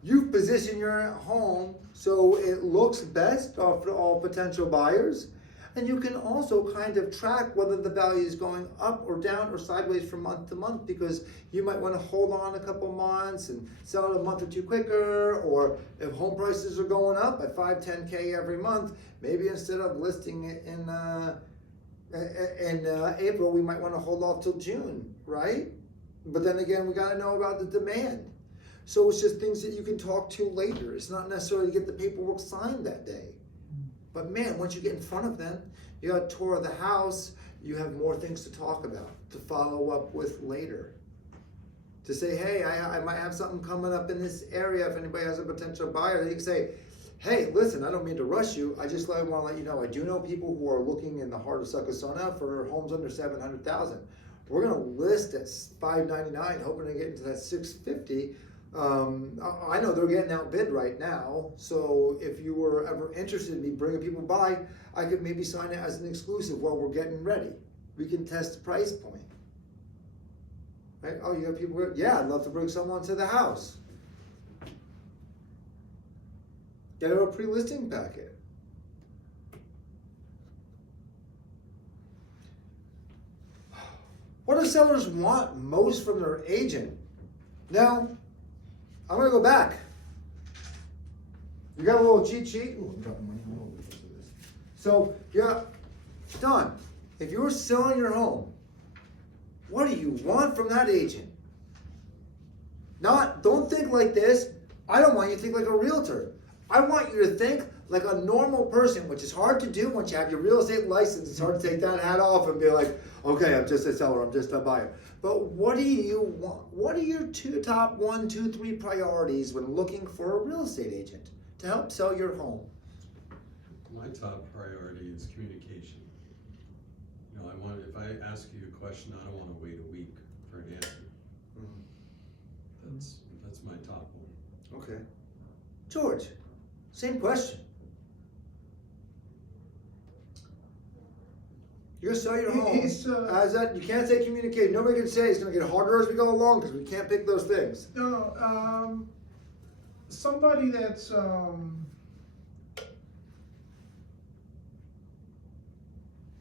you've positioned your home so it looks best for all potential buyers. And you can also kind of track whether the value is going up or down or sideways from month to month, because you might want to hold on a couple months and sell it a month or two quicker. Or if home prices are going up at 5, 10K every month, maybe instead of listing it in April, we might want to hold off till June, right? But then again, we got to know about the demand. So it's just things that you can talk to later. It's not necessarily to get the paperwork signed that day. But man, once you get in front of them, you got a tour of the house, you have more things to talk about, to follow up with later. To say, hey, I might have something coming up in this area. If anybody has a potential buyer, they can say, hey, listen, I don't mean to rush you. I just want to let you know, I do know people who are looking in the heart of Succossona for homes under $700,000. We're going to list at $599, hoping to get into that $650. I know they're getting outbid right now, so if you were ever interested in me bringing people by, I could maybe sign it as an exclusive while we're getting ready. We can test the price point. Right? Oh, you have people, yeah, I'd love to bring someone to the house. Get her a pre-listing packet. What do sellers want most from their agent? Now, I'm gonna go back. You got a little cheat sheet. Ooh, I'm dropping my hand all over because of this. So, yeah, Don, if you were selling your home, what do you want from that agent? Don't think like this. I don't want you to think like a realtor. I want you to think like a normal person, which is hard to do once you have your real estate license. It's hard to take that hat off and be like, okay, I'm just a seller, I'm just a buyer. But what do you want? What are your top 1, 2, 3 priorities when looking for a real estate agent to help sell your home? My top priority is communication. If I ask you a question, I don't want to wait a week for an answer. That's my top one. Okay. George, same question. You're gonna sell your home. You can't say communicate. Nobody can say it's gonna get harder as we go along because we can't pick those things. No, somebody that's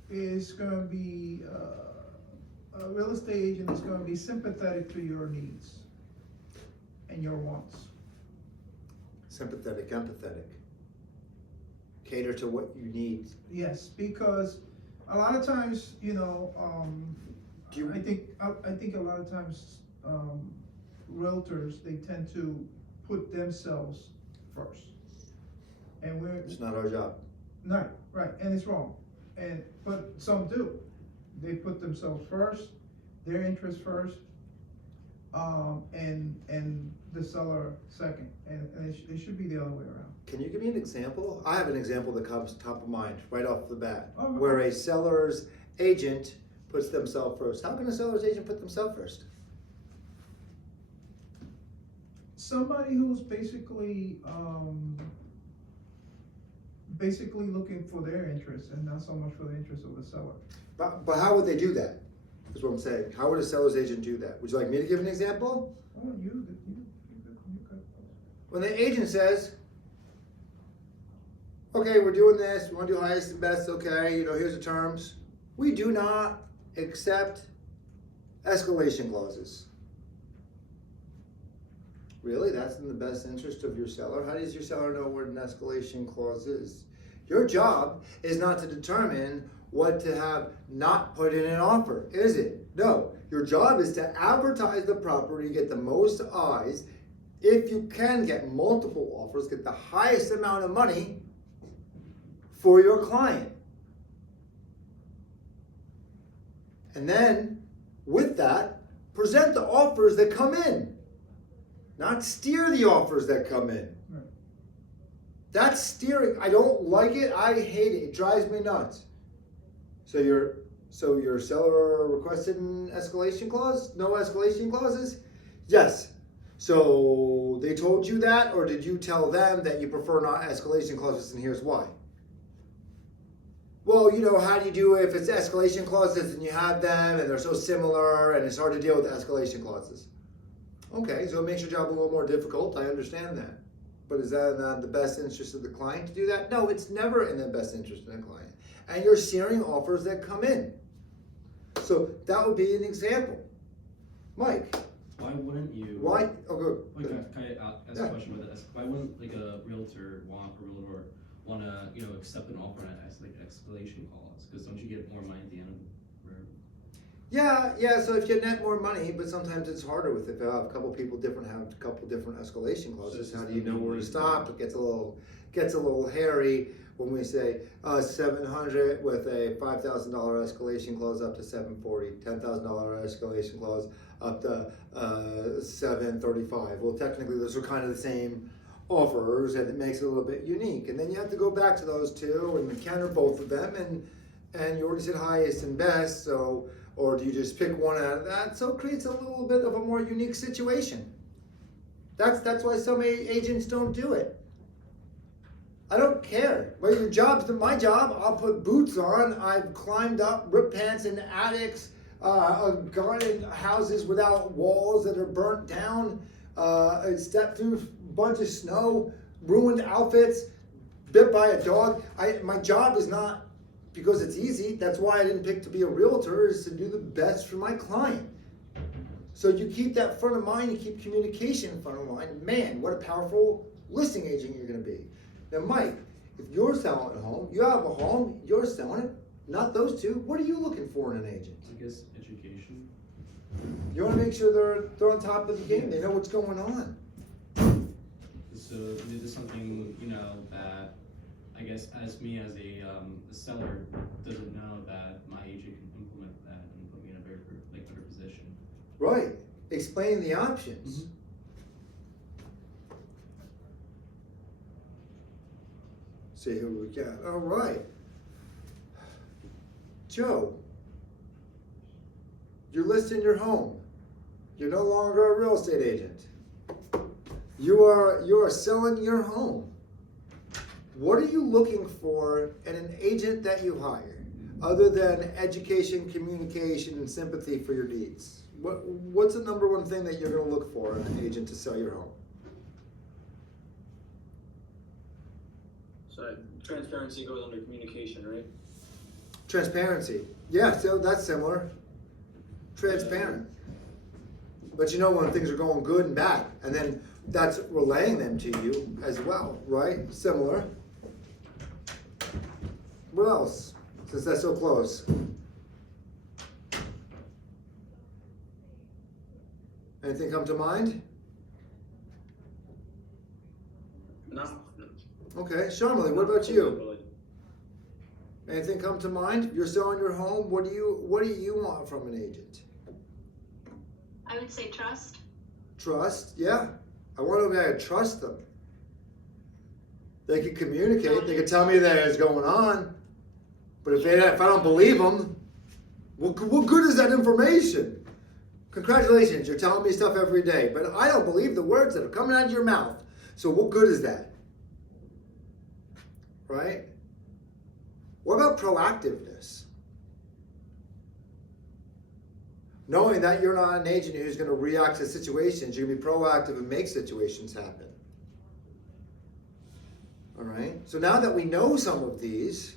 is gonna be a real estate agent is gonna be sympathetic to your needs and your wants. Sympathetic, empathetic. Cater to what you need. Yes, because a lot of times, I think a lot of times realtors, they tend to put themselves first. And we're, It's not our job. no, right, and it's wrong. But some do. They put themselves first, their interest first, and the seller second. And it should be the other way around. Can you give me an example? I have an example that comes top of mind right off the bat, Oh, right. where a seller's agent puts themselves first. How can a seller's agent put themselves first? Somebody who's basically looking for their interest and not so much for the interest of the seller. But how would they do that? Is what I'm saying. How would a seller's agent do that? Would you like me to give an example? Oh, you could. When the agent says, okay, we're doing this, we want to do highest and best, okay, here's the terms. We do not accept escalation clauses. Really? That's in the best interest of your seller? How does your seller know what an escalation clause is? Your job is not to determine what to have not put in an offer, is it? No. Your job is to advertise the property, get the most eyes. If you can get multiple offers, get the highest amount of money for your client. And then, with that, present the offers that come in. Not steer the offers that come in. Right. That's steering. I don't like it. I hate it. It drives me nuts. So your seller requested an escalation clause? No escalation clauses? Yes. So they told you that, or did you tell them that you prefer not escalation clauses, and here's why? Well, how do you do it if it's escalation clauses and you have them and they're so similar and it's hard to deal with escalation clauses? Okay, so it makes your job a little more difficult. I understand that. But is that not the best interest of the client to do that? No, it's never in the best interest of the client. And you're steering offers that come in. So that would be an example. Mike. Why wouldn't you? Why? Oh, good. Wait, can I ask a question about this? Why wouldn't a realtor want to accept an offer as escalation clause? Because don't you get more money at the end of the Yeah. So if you net more money, but sometimes it's harder if you have a couple people have a couple different escalation clauses. So how do you know where to stop? It gets a little hairy when we say 700 with a $5,000 escalation clause up to 740, $10,000 escalation clause up to 735. Well, technically those are kind of the same offers, and it makes it a little bit unique. And then you have to go back to those two and encounter both of them, and you already said highest and best, so. Or do you just pick one out of that? So it creates a little bit of a more unique situation. That's why so many agents don't do it. I don't care. Well, your job's my job. I'll put boots on. I've climbed up, ripped pants in attics, gone in houses without walls that are burnt down, stepped through a bunch of snow, ruined outfits, bit by a dog. My job is not because it's easy. That's why I didn't pick to be a realtor, is to do the best for my client. So you keep that front of mind, you keep communication in front of mind. Man, what a powerful listing agent you're going to be. Now, Mike, if you're selling a home, you have a home, you're selling it, not those two. What are you looking for in an agent? I guess education. You want to make sure they're on top of the game. They know what's going on. So this is something that I guess as me as a seller doesn't know that my agent can implement that and put me in a better position. Right. Explain the options. Mm-hmm. See who we got. All right. Joe, you're listing your home. You're no longer a real estate agent. You are selling your home. What are you looking for in an agent that you hire, other than education, communication, and sympathy for your needs? What's the number one thing that you're going to look for in an agent to sell your home? So transparency goes under communication, right? Transparency. Yeah, so that's similar. Transparent. But you know when things are going good and bad, and then that's relaying them to you as well, right? Similar. What else? Since that's so close. Anything come to mind? No. Okay, Sharmali, what about you? Anything come to mind? You're selling your home. What do you want from an agent? I would say trust. Trust, yeah. I want to be able to trust them. They can communicate. They can tell me that it's going on. But if I don't believe them, what good is that information? Congratulations, you're telling me stuff every day, but I don't believe the words that are coming out of your mouth. So what good is that? Right? What about proactiveness? Knowing that you're not an agent who's going to react to situations, you're going to be proactive and make situations happen. All right? So now that we know some of these,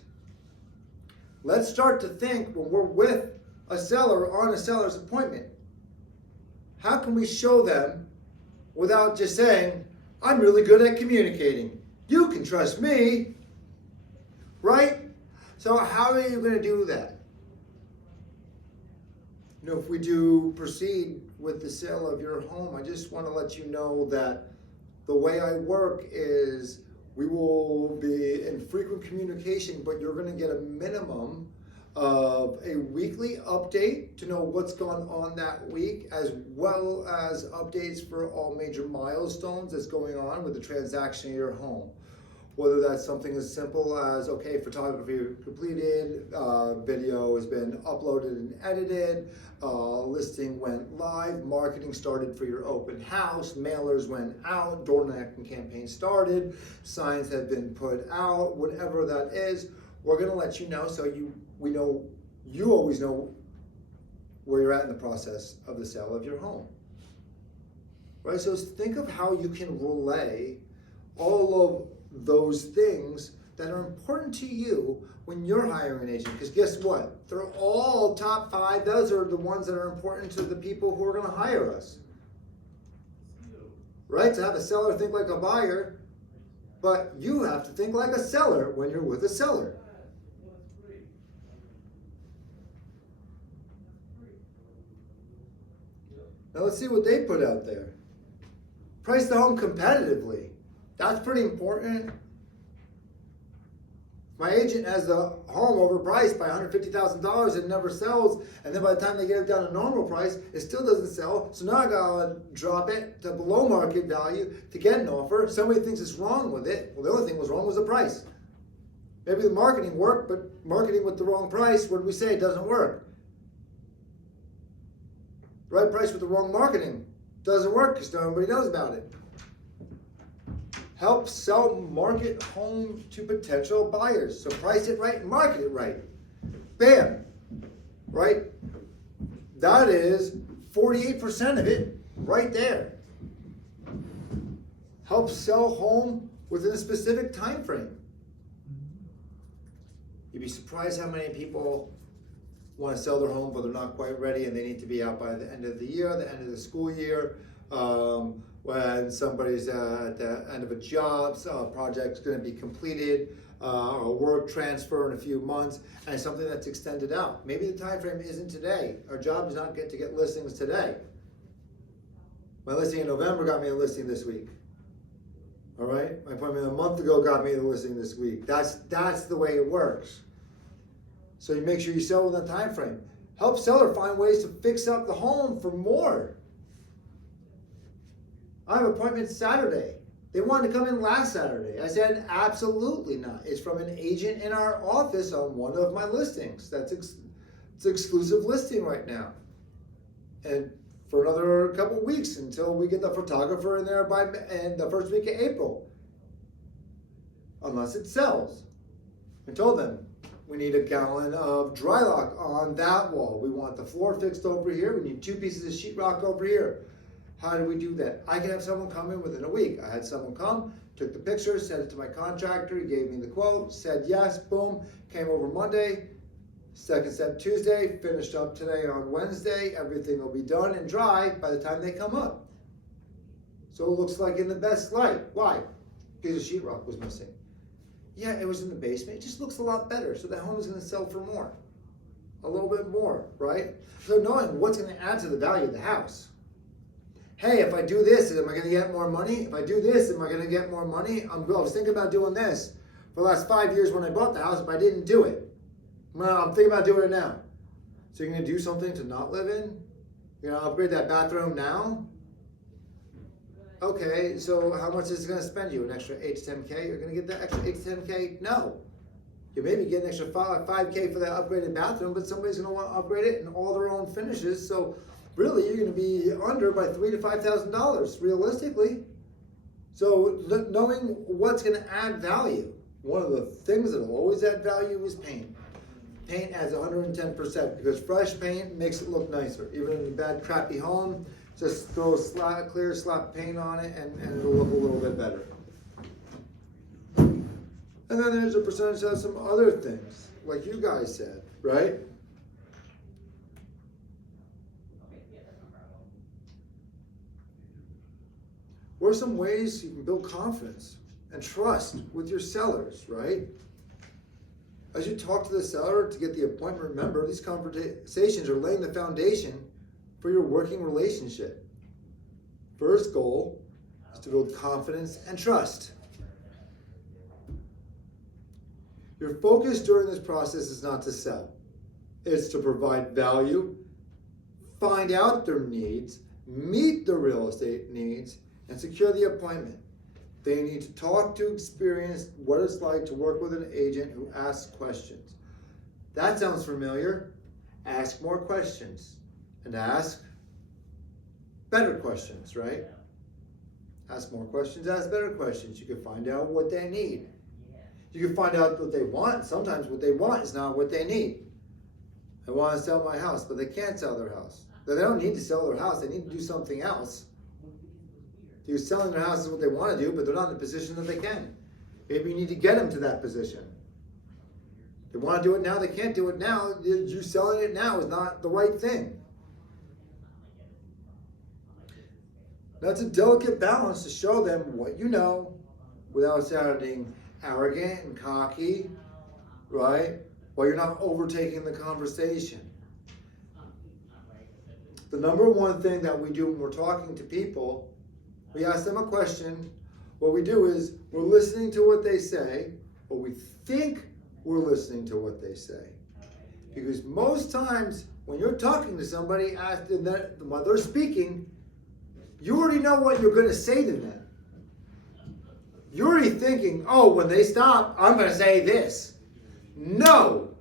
let's start to think when we're with a seller on a seller's appointment. How can we show them without just saying, I'm really good at communicating. You can trust me. Right? So how are you going to do that? You know, if we do proceed with the sale of your home, I just want to let you know that the way I work is we will be in frequent communication, but you're going to get a minimum of a weekly update to know what's gone on that week, as well as updates for all major milestones that's going on with the transaction of your home. Whether that's something as simple as, okay, photography completed, video has been uploaded and edited, listing went live, marketing started for your open house, mailers went out, door knocking campaign started, signs have been put out, whatever that is, we're gonna let you know so you always know where you're at in the process of the sale of your home. Right, so think of how you can relay all of those things that are important to you when you're hiring an agent. Because guess what? They're all top 5. Those are the ones that are important to the people who are going to hire us. Right? To have a seller think like a buyer, but you have to think like a seller when you're with a seller. Now let's see what they put out there. Price the home competitively. That's pretty important. My agent has the home overpriced by $150,000 and never sells, and then by the time they get it down to normal price, it still doesn't sell. So now I gotta drop it to below market value to get an offer. Somebody thinks it's wrong with it. Well, the only thing was wrong was the price. Maybe the marketing worked, but marketing with the wrong price, what did we say? It doesn't work. The right price with the wrong marketing doesn't work because nobody knows about it. Help sell market home to potential buyers. So price it right and market it right. Bam. Right? That is 48% of it right there. Help sell home within a specific time frame. You'd be surprised how many people want to sell their home but they're not quite ready and they need to be out by the end of the year, the end of the school year. When somebody's at the end of a job, so a project's going to be completed, or work transfer in a few months, and something that's extended out. Maybe the time frame isn't today. Our job does not get to get listings today. My listing in November got me a listing this week. All right, my appointment a month ago got me the listing this week. That's the way it works. So you make sure you sell within the time frame. Help seller find ways to fix up the home for more. I have an appointment Saturday. They wanted to come in last Saturday. I said, absolutely not. It's from an agent in our office on one of my listings. It's an exclusive listing right now. And for another couple weeks until we get the photographer in there in the first week of April. Unless it sells. I told them, we need a gallon of dry lock on that wall. We want the floor fixed over here. We need 2 pieces of sheetrock over here. How do we do that? I can have someone come in within a week. I had someone come, took the picture, sent it to my contractor, he gave me the quote, said yes, boom, came over Monday, second step Tuesday, finished up today on Wednesday, everything will be done and dry by the time they come up. So it looks like in the best light. Why? Because the sheetrock was missing. Yeah, it was in the basement. It just looks a lot better. So the home is going to sell for more. A little bit more, right? So knowing what's going to add to the value of the house. hey, if I do this, am I going to get more money? If I do this, am I going to get more money? I was thinking about doing this for the last 5 years when I bought the house, but I didn't do it. Well, I'm thinking about doing it now. So you're going to do something to not live in? You're going to upgrade that bathroom now? Okay, so how much is it going to spend you? An extra 8 to 10K? You're going to get that extra 8 to 10K? No. You maybe get an extra 5K for that upgraded bathroom, but somebody's going to want to upgrade it in all their own finishes. So really, you're going to be under by $3,000 to $5,000 realistically. So knowing what's going to add value. One of the things that will always add value is paint. Paint adds 110% because fresh paint makes it look nicer. Even in a bad, crappy home, just throw a clear slap of paint on it and it'll look a little bit better. And then there's a percentage of some other things, like you guys said, right? What are some ways you can build confidence and trust with your sellers, right? As you talk to the seller to get the appointment, remember these conversations are laying the foundation for your working relationship. First goal is to build confidence and trust. Your focus during this process is not to sell. It's to provide value, find out their needs, meet the real estate needs, and secure the appointment. They need to talk to experience what it's like to work with an agent who asks questions. That sounds familiar. Ask more questions and ask better questions, right? Ask more questions, ask better questions. You can find out what they need. You can find out what they want. Sometimes what they want is not what they need. I want to sell my house, but they can't sell their house. They don't need to sell their house. They need to do something else. Because selling their house is what they want to do, but they're not in a position that they can. Maybe you need to get them to that position. They want to do it now, they can't do it now. You selling it now is not the right thing. That's a delicate balance to show them what you know without sounding arrogant and cocky, right? While you're not overtaking the conversation. The number one thing that we do when we're talking to people, we ask them a question. What we do is we're listening to what they say, or we think we're listening to what they say. Because most times when you're talking to somebody while they're speaking, you already know what you're going to say to them. You're already thinking, oh, when they stop, I'm going to say this. No.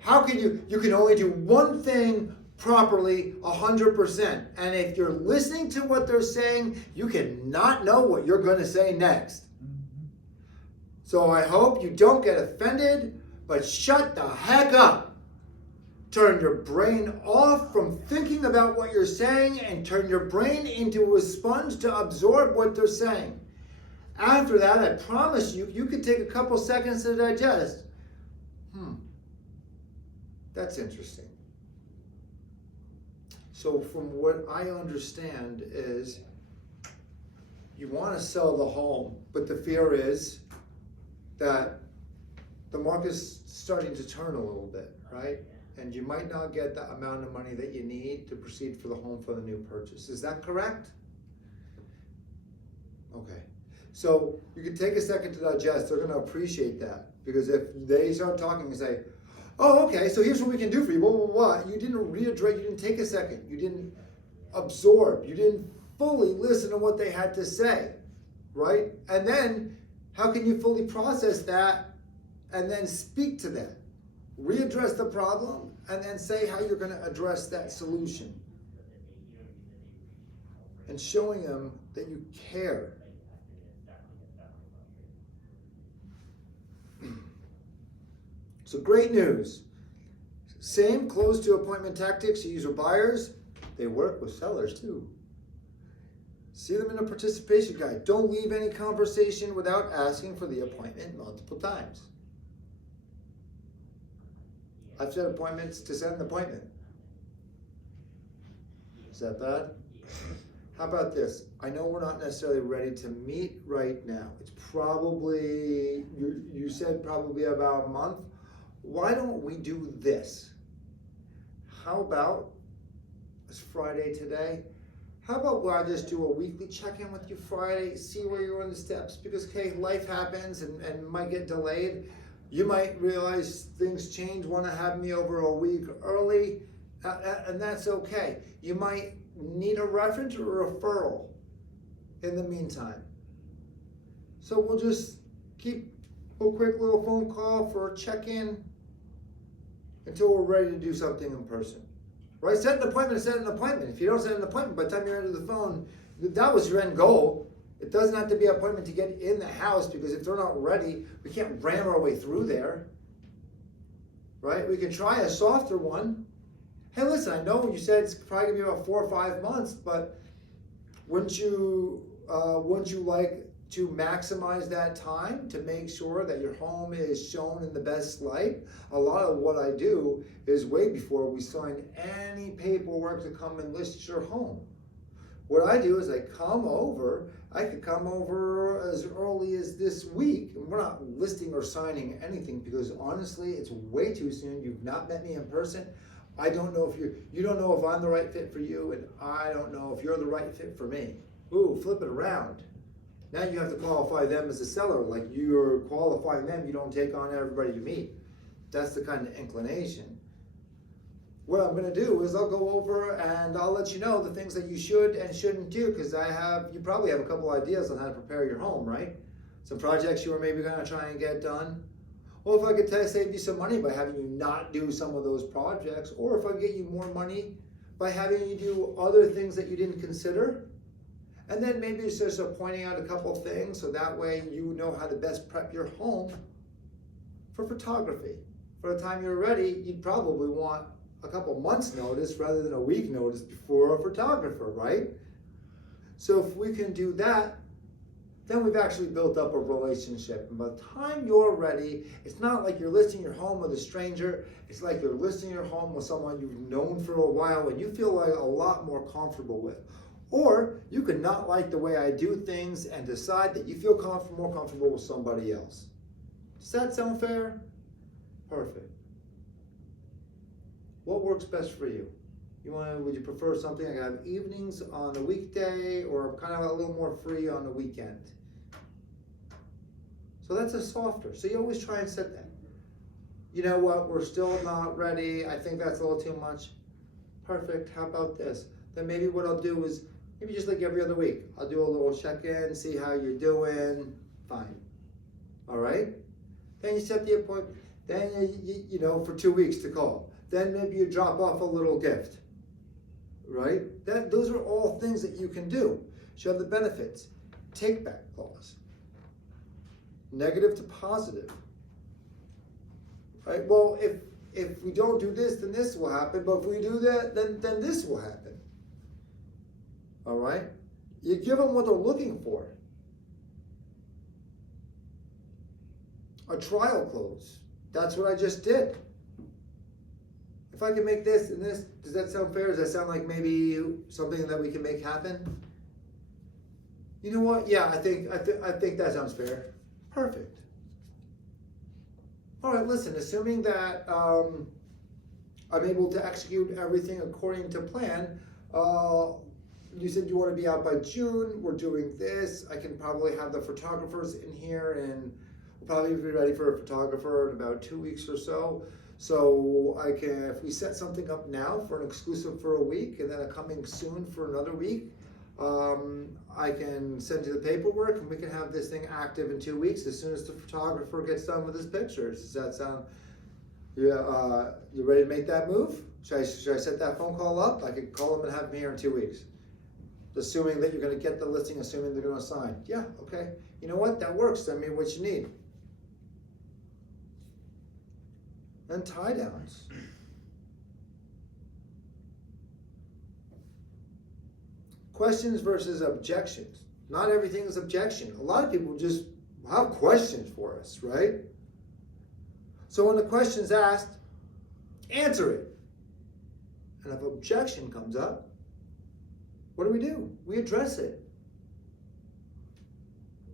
How can you can only do one thing properly 100%. And if you're listening to what they're saying, you cannot know what you're going to say next. So I hope you don't get offended, but shut the heck up. Turn your brain off from thinking about what you're saying and turn your brain into a sponge to absorb what they're saying. After that, I promise you, you can take a couple seconds to digest. That's interesting. So from what I understand is you want to sell the home, but the fear is that the market's starting to turn a little bit, right? And you might not get the amount of money that you need to proceed for the home for the new purchase. Is that correct? Okay. So you can take a second to digest. They're going to appreciate that. Because if they start talking and say, oh, okay, so here's what we can do for you, blah, blah, blah. You didn't readdress, you didn't take a second. You didn't absorb. You didn't fully listen to what they had to say, right? And then how can you fully process that and then speak to that? Readdress the problem and then say how you're going to address that solution. And showing them that you care. So great news. Same close to appointment tactics you use with buyers, they work with sellers too. See them in a participation guide. Don't leave any conversation without asking for the appointment multiple times. I've set appointments to set an appointment. Is that bad? How about this? I know we're not necessarily ready to meet right now. It's probably, you said probably about a month. Why don't we do this? How about, it's Friday today, how about where I just do a weekly check-in with you Friday, see where you're on the steps, because okay, life happens and might get delayed. You might realize things change, wanna have me over a week early, and that's okay. You might need a reference or a referral in the meantime. So we'll just keep a quick little phone call for a check-in until we're ready to do something in person. Right? Set an appointment, set an appointment. If you don't set an appointment, by the time you're into the phone, that was your end goal. It doesn't have to be an appointment to get in the house, because if they're not ready, we can't ram our way through there. Right? We can try a softer one. Hey, listen, I know you said it's probably gonna be about 4 or 5 months, but wouldn't you like to maximize that time to make sure that your home is shown in the best light? A lot of what I do is way before we sign any paperwork to come and list your home. What I do is I could come over as early as this week, and we're not listing or signing anything because honestly, it's way too soon. You've not met me in person. I don't know if you don't know if I'm the right fit for you, and I don't know if you're the right fit for me. Ooh, flip it around. Now you have to qualify them as a seller. Like you're qualifying them, you don't take on everybody you meet. That's the kind of inclination. What I'm gonna do is I'll go over and I'll let you know the things that you should and shouldn't do, because you probably have a couple ideas on how to prepare your home, right? Some projects you were maybe gonna try and get done. Well, if I could save you some money by having you not do some of those projects, or if I get you more money by having you do other things that you didn't consider. And then maybe it's just pointing out a couple things so that way you know how to best prep your home for photography. For the time you're ready, you'd probably want a couple months notice rather than a week notice before a photographer, right? So if we can do that, then we've actually built up a relationship. And by the time you're ready, it's not like you're listing your home with a stranger. It's like you're listing your home with someone you've known for a while and you feel like a lot more comfortable with. Or you could not like the way I do things and decide that you feel more comfortable with somebody else. Does that sound fair? Perfect. What works best for you? Would you prefer something like have evenings on a weekday or kind of a little more free on the weekend? So that's a softer. So you always try and set that. You know what, we're still not ready. I think that's a little too much. Perfect, how about this? Then maybe what I'll do is, maybe just like every other week, I'll do a little check-in, see how you're doing, fine. All right? Then you set the appointment. Then you know, for 2 weeks to call. Then maybe you drop off a little gift. Right? Those are all things that you can do. Show the benefits. Take back clause. Negative to positive. Right? Well, if we don't do this, then this will happen. But if we do that, then this will happen. All right? You give them what they're looking for. A trial close. That's what I just did. If I can make this and this, does that sound fair? Does that sound like maybe something that we can make happen? You know what? Yeah, I think that sounds fair. Perfect. All right, listen, assuming that I'm able to execute everything according to plan, you said you want to be out by June. We're doing this. I can probably have the photographers in here and we'll probably be ready for a photographer in about 2 weeks or so. So I can, if we set something up now for an exclusive for a week and then a coming soon for another week, I can send you the paperwork and we can have this thing active in 2 weeks as soon as the photographer gets done with his pictures. Does that sound, you ready to make that move? Should I set that phone call up? I could call them and have them here in 2 weeks. Assuming that you're gonna get the listing, assuming they're gonna sign. Yeah, okay. You know what, that works. Send me what you need. And tie downs. Questions versus objections. Not everything is objection. A lot of people just have questions for us, right? So when the question's asked, answer it. And if objection comes up, what do? We address it.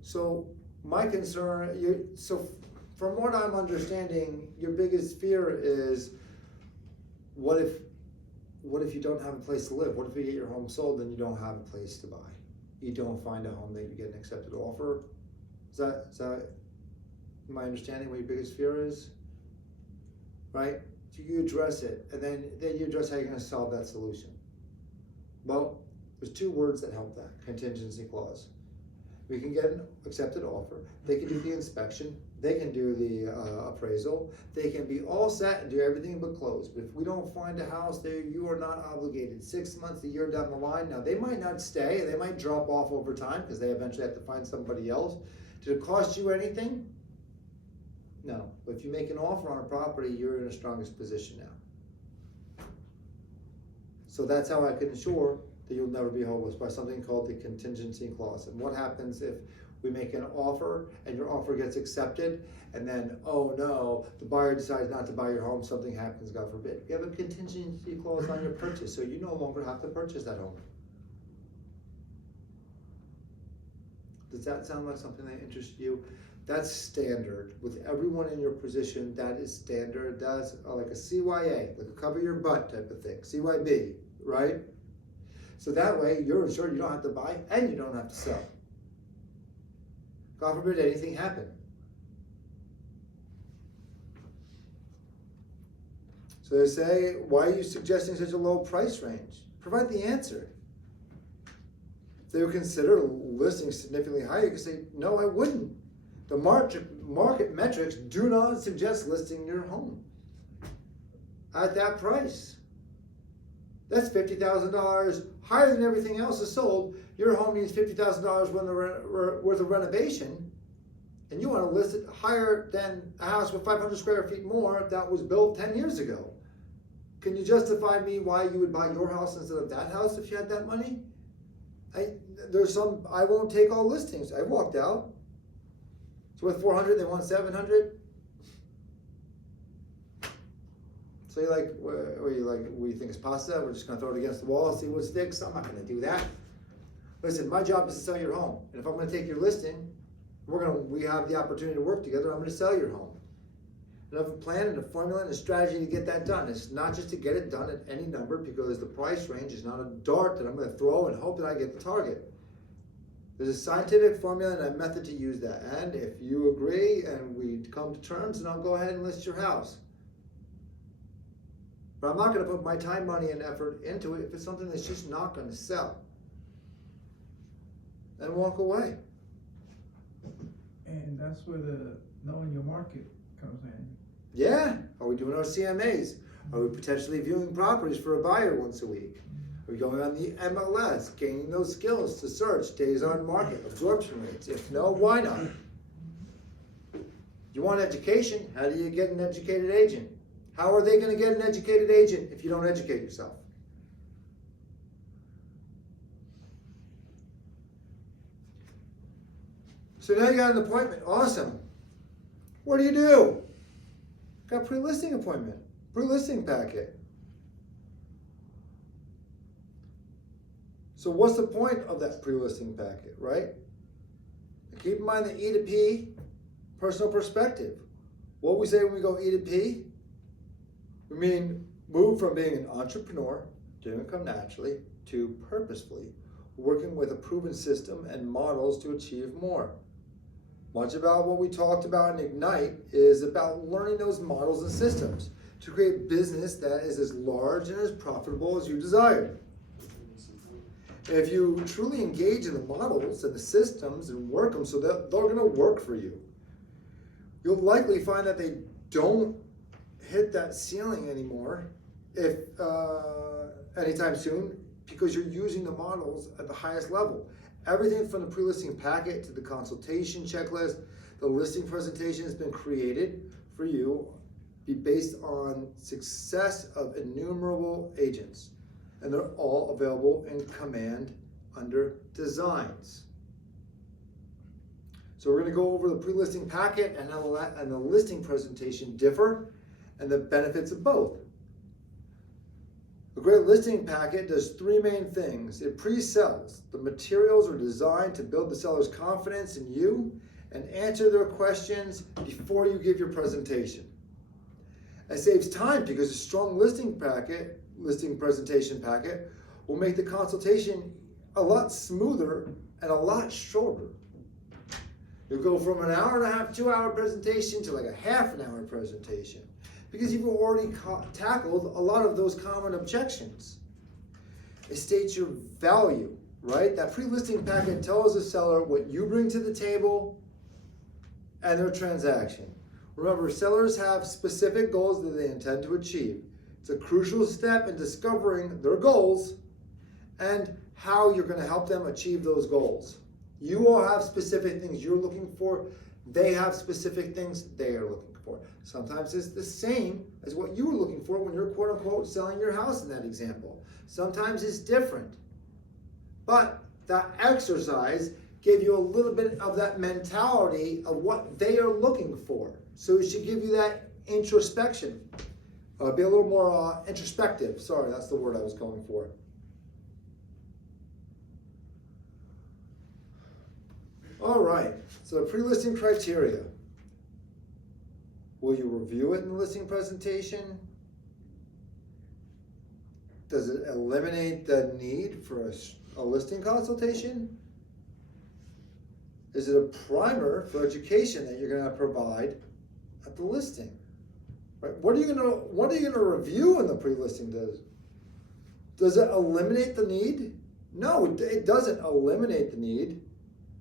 So my concern, from what I'm understanding, your biggest fear is, what if what if you don't have a place to live? What if you get your home sold and you don't have a place to buy? You don't find a home that you get an accepted offer? Is that my understanding what your biggest fear is? Right? So you address it, and then you address how you're going to solve that solution. Well, there's two words that help that: contingency clause. We can get an accepted offer. They can do the inspection. They can do the appraisal. They can be all set and do everything but close. But if we don't find a house there, you are not obligated. 6 months, a year down the line. Now, they might not stay. They might drop off over time because they eventually have to find somebody else. Did it cost you anything? No. But if you make an offer on a property, you're in the strongest position now. So that's how I can ensure that you'll never be homeless, by something called the contingency clause. And what happens if we make an offer and your offer gets accepted, and then, oh no, the buyer decides not to buy your home, something happens, God forbid. You have a contingency clause on your purchase, so you no longer have to purchase that home. Does that sound like something that interests you? That's standard. With everyone in your position, that is standard. That's like a CYA, like a cover your butt type of thing. CYB, right? So that way, you're ensured you don't have to buy and you don't have to sell. God forbid anything happen. So they say, why are you suggesting such a low price range? Provide the answer. If they would consider listing significantly higher, you could say, no, I wouldn't. The market metrics do not suggest listing your home at that price. That's $50,000 higher than everything else is sold. Your home needs $50,000 worth of renovation, and you want to list it higher than a house with 500 square feet more that was built 10 years ago. Can you justify me why you would buy your house instead of that house if you had that money? I won't take all listings. I walked out. It's worth 400, they want 700. So you're like, what do you think is pasta? We're just gonna throw it against the wall and see what sticks? I'm not gonna do that. Listen, my job is to sell your home. And if I'm gonna take your listing, we have the opportunity to work together, I'm gonna sell your home. And I have a plan and a formula and a strategy to get that done. It's not just to get it done at any number, because the price range is not a dart that I'm gonna throw and hope that I get the target. There's a scientific formula and a method to use that. And if you agree and we come to terms, then I'll go ahead and list your house. But I'm not going to put my time, money, and effort into it if it's something that's just not going to sell. And walk away. And that's where the knowing your market comes in. Yeah. Are we doing our CMAs? Are we potentially viewing properties for a buyer once a week? Are we going on the MLS, gaining those skills to search, days on market, absorption rates? If no, why not? You want education? How do you get an educated agent? How are they going to get an educated agent if you don't educate yourself? So now you got an appointment. Awesome. What do you do? Got a pre-listing appointment, pre-listing packet. So what's the point of that pre-listing packet, right? Keep in mind the E to P, personal perspective. What we say when we go E to P, we mean move from being an entrepreneur, doing it come naturally, to purposefully working with a proven system and models to achieve more. Much about what we talked about in Ignite is about learning those models and systems to create business that is as large and as profitable as you desire. If you truly engage in the models and the systems and work them so that they're going to work for you, you'll likely find that they don't hit that ceiling anymore anytime soon, because you're using the models at the highest level. Everything from the pre-listing packet to the consultation checklist, the listing presentation has been created for you, be based on success of innumerable agents. And they're all available in command under designs. So we're going to go over the pre-listing packet and how the listing presentation differ and the benefits of both. A great listing packet does three main things. It pre-sells. The materials are designed to build the seller's confidence in you and answer their questions before you give your presentation. It saves time because a strong listing packet listing presentation packet will make the consultation a lot smoother and a lot shorter. You'll go from an hour and a half, 2 hour presentation to like a half an hour presentation because you've already tackled a lot of those common objections. It states your value, right? That pre-listing packet tells the seller what you bring to the table and their transaction. Remember, sellers have specific goals that they intend to achieve. It's a crucial step in discovering their goals and how you're going to help them achieve those goals. You all have specific things you're looking for. They have specific things they are looking for. Sometimes it's the same as what you were looking for when you're quote unquote selling your house in that example. Sometimes it's different. But that exercise gave you a little bit of that mentality of what they are looking for. So it should give you that introspection. Be a little more introspective. Sorry, that's the word I was going for. All right, so the pre-listing criteria. Will you review it in the listing presentation? Does it eliminate the need for a listing consultation? Is it a primer for education that you're going to provide at the listing? Right? What are you going to review in the pre-listing? Does it eliminate the need? No, it doesn't eliminate the need,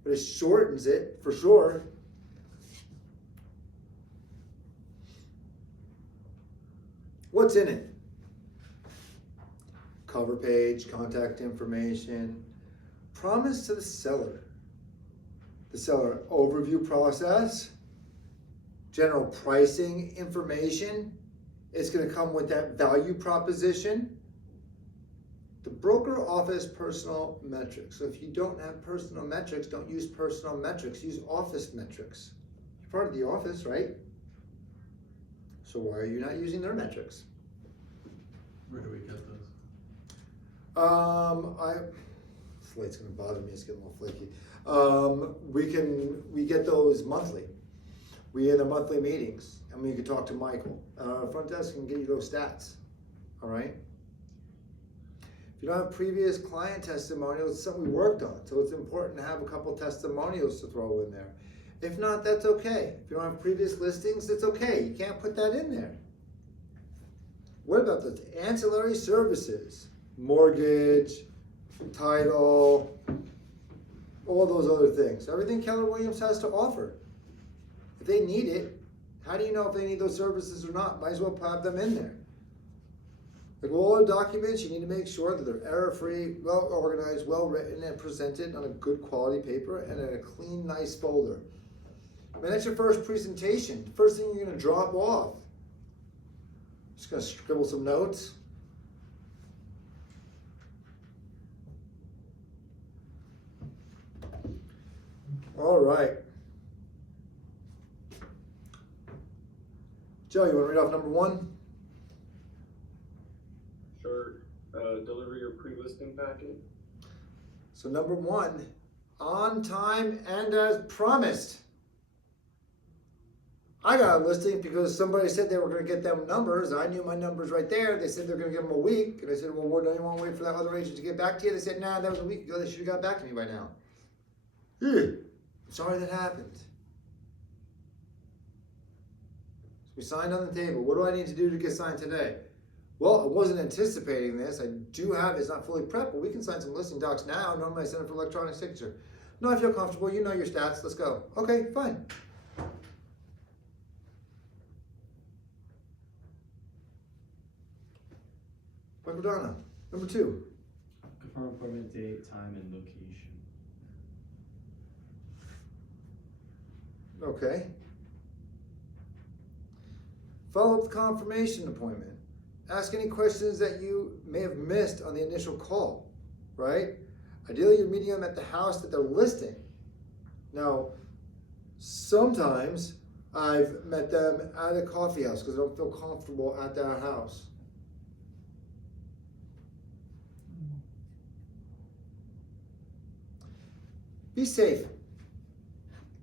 but it shortens it for sure. What's in it? Cover page, contact information, promise to the seller overview process, general pricing information. It's going to come with that value proposition. The broker office personal metrics. So if you don't have personal metrics, don't use personal metrics, use office metrics. You're part of the office, right? So why are you not using their metrics? Where do we get those? Slate's gonna bother me, it's getting a little flaky. We get those monthly. We in the monthly meetings, and we can talk to Michael. Front desk can get you those stats, all right? If you don't have previous client testimonials, it's something we worked on, so it's important to have a couple testimonials to throw in there. If not, that's okay. If you don't have previous listings, that's okay. You can't put that in there. What about the ancillary services? Mortgage, title, all those other things. Everything Keller Williams has to offer. If they need it, how do you know if they need those services or not? Might as well have them in there. Like all the documents, you need to make sure that they're error-free, well-organized, well-written, and presented on a good quality paper and in a clean, nice folder. I mean, that's your first presentation. First thing you're going to drop off. Just going to scribble some notes. All right. Joe, you want to read off number one? Sure. Deliver your pre-listing packet. So number one, on time and as promised. I got a listing because somebody said they were going to get them numbers. I knew my numbers right there. They said they're going to give them a week. And I said, well, don't you want to wait for that other agent to get back to you? They said, nah, that was a week ago. They should have got back to me by now. Sorry that happened. So we signed on the table. What do I need to do to get signed today? Well, I wasn't anticipating this. I do have, it's not fully prepped, but we can sign some listing docs now. Normally I send it for electronic signature. No, I feel comfortable. You know your stats. Let's go. Okay, fine. Madonna, number two. Confirm appointment date, time, and location. Okay. Follow up the confirmation appointment. Ask any questions that you may have missed on the initial call, right? Ideally, you're meeting them at the house that they're listing. Now, sometimes I've met them at a coffee house because I don't feel comfortable at their house. Be safe.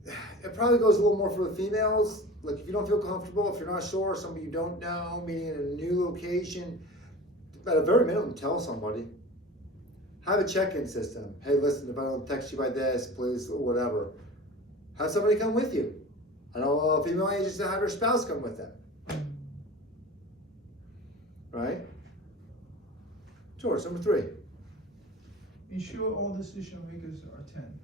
It probably goes a little more for the females. Like if you don't feel comfortable, if you're not sure, somebody you don't know, meeting in a new location, at a very minimum, tell somebody. Have a check-in system. Hey, listen, if I don't text you by this, please, or whatever. Have somebody come with you. I know female agents that have their spouse come with them. Right? George, number 3. Ensure all decision makers are 10.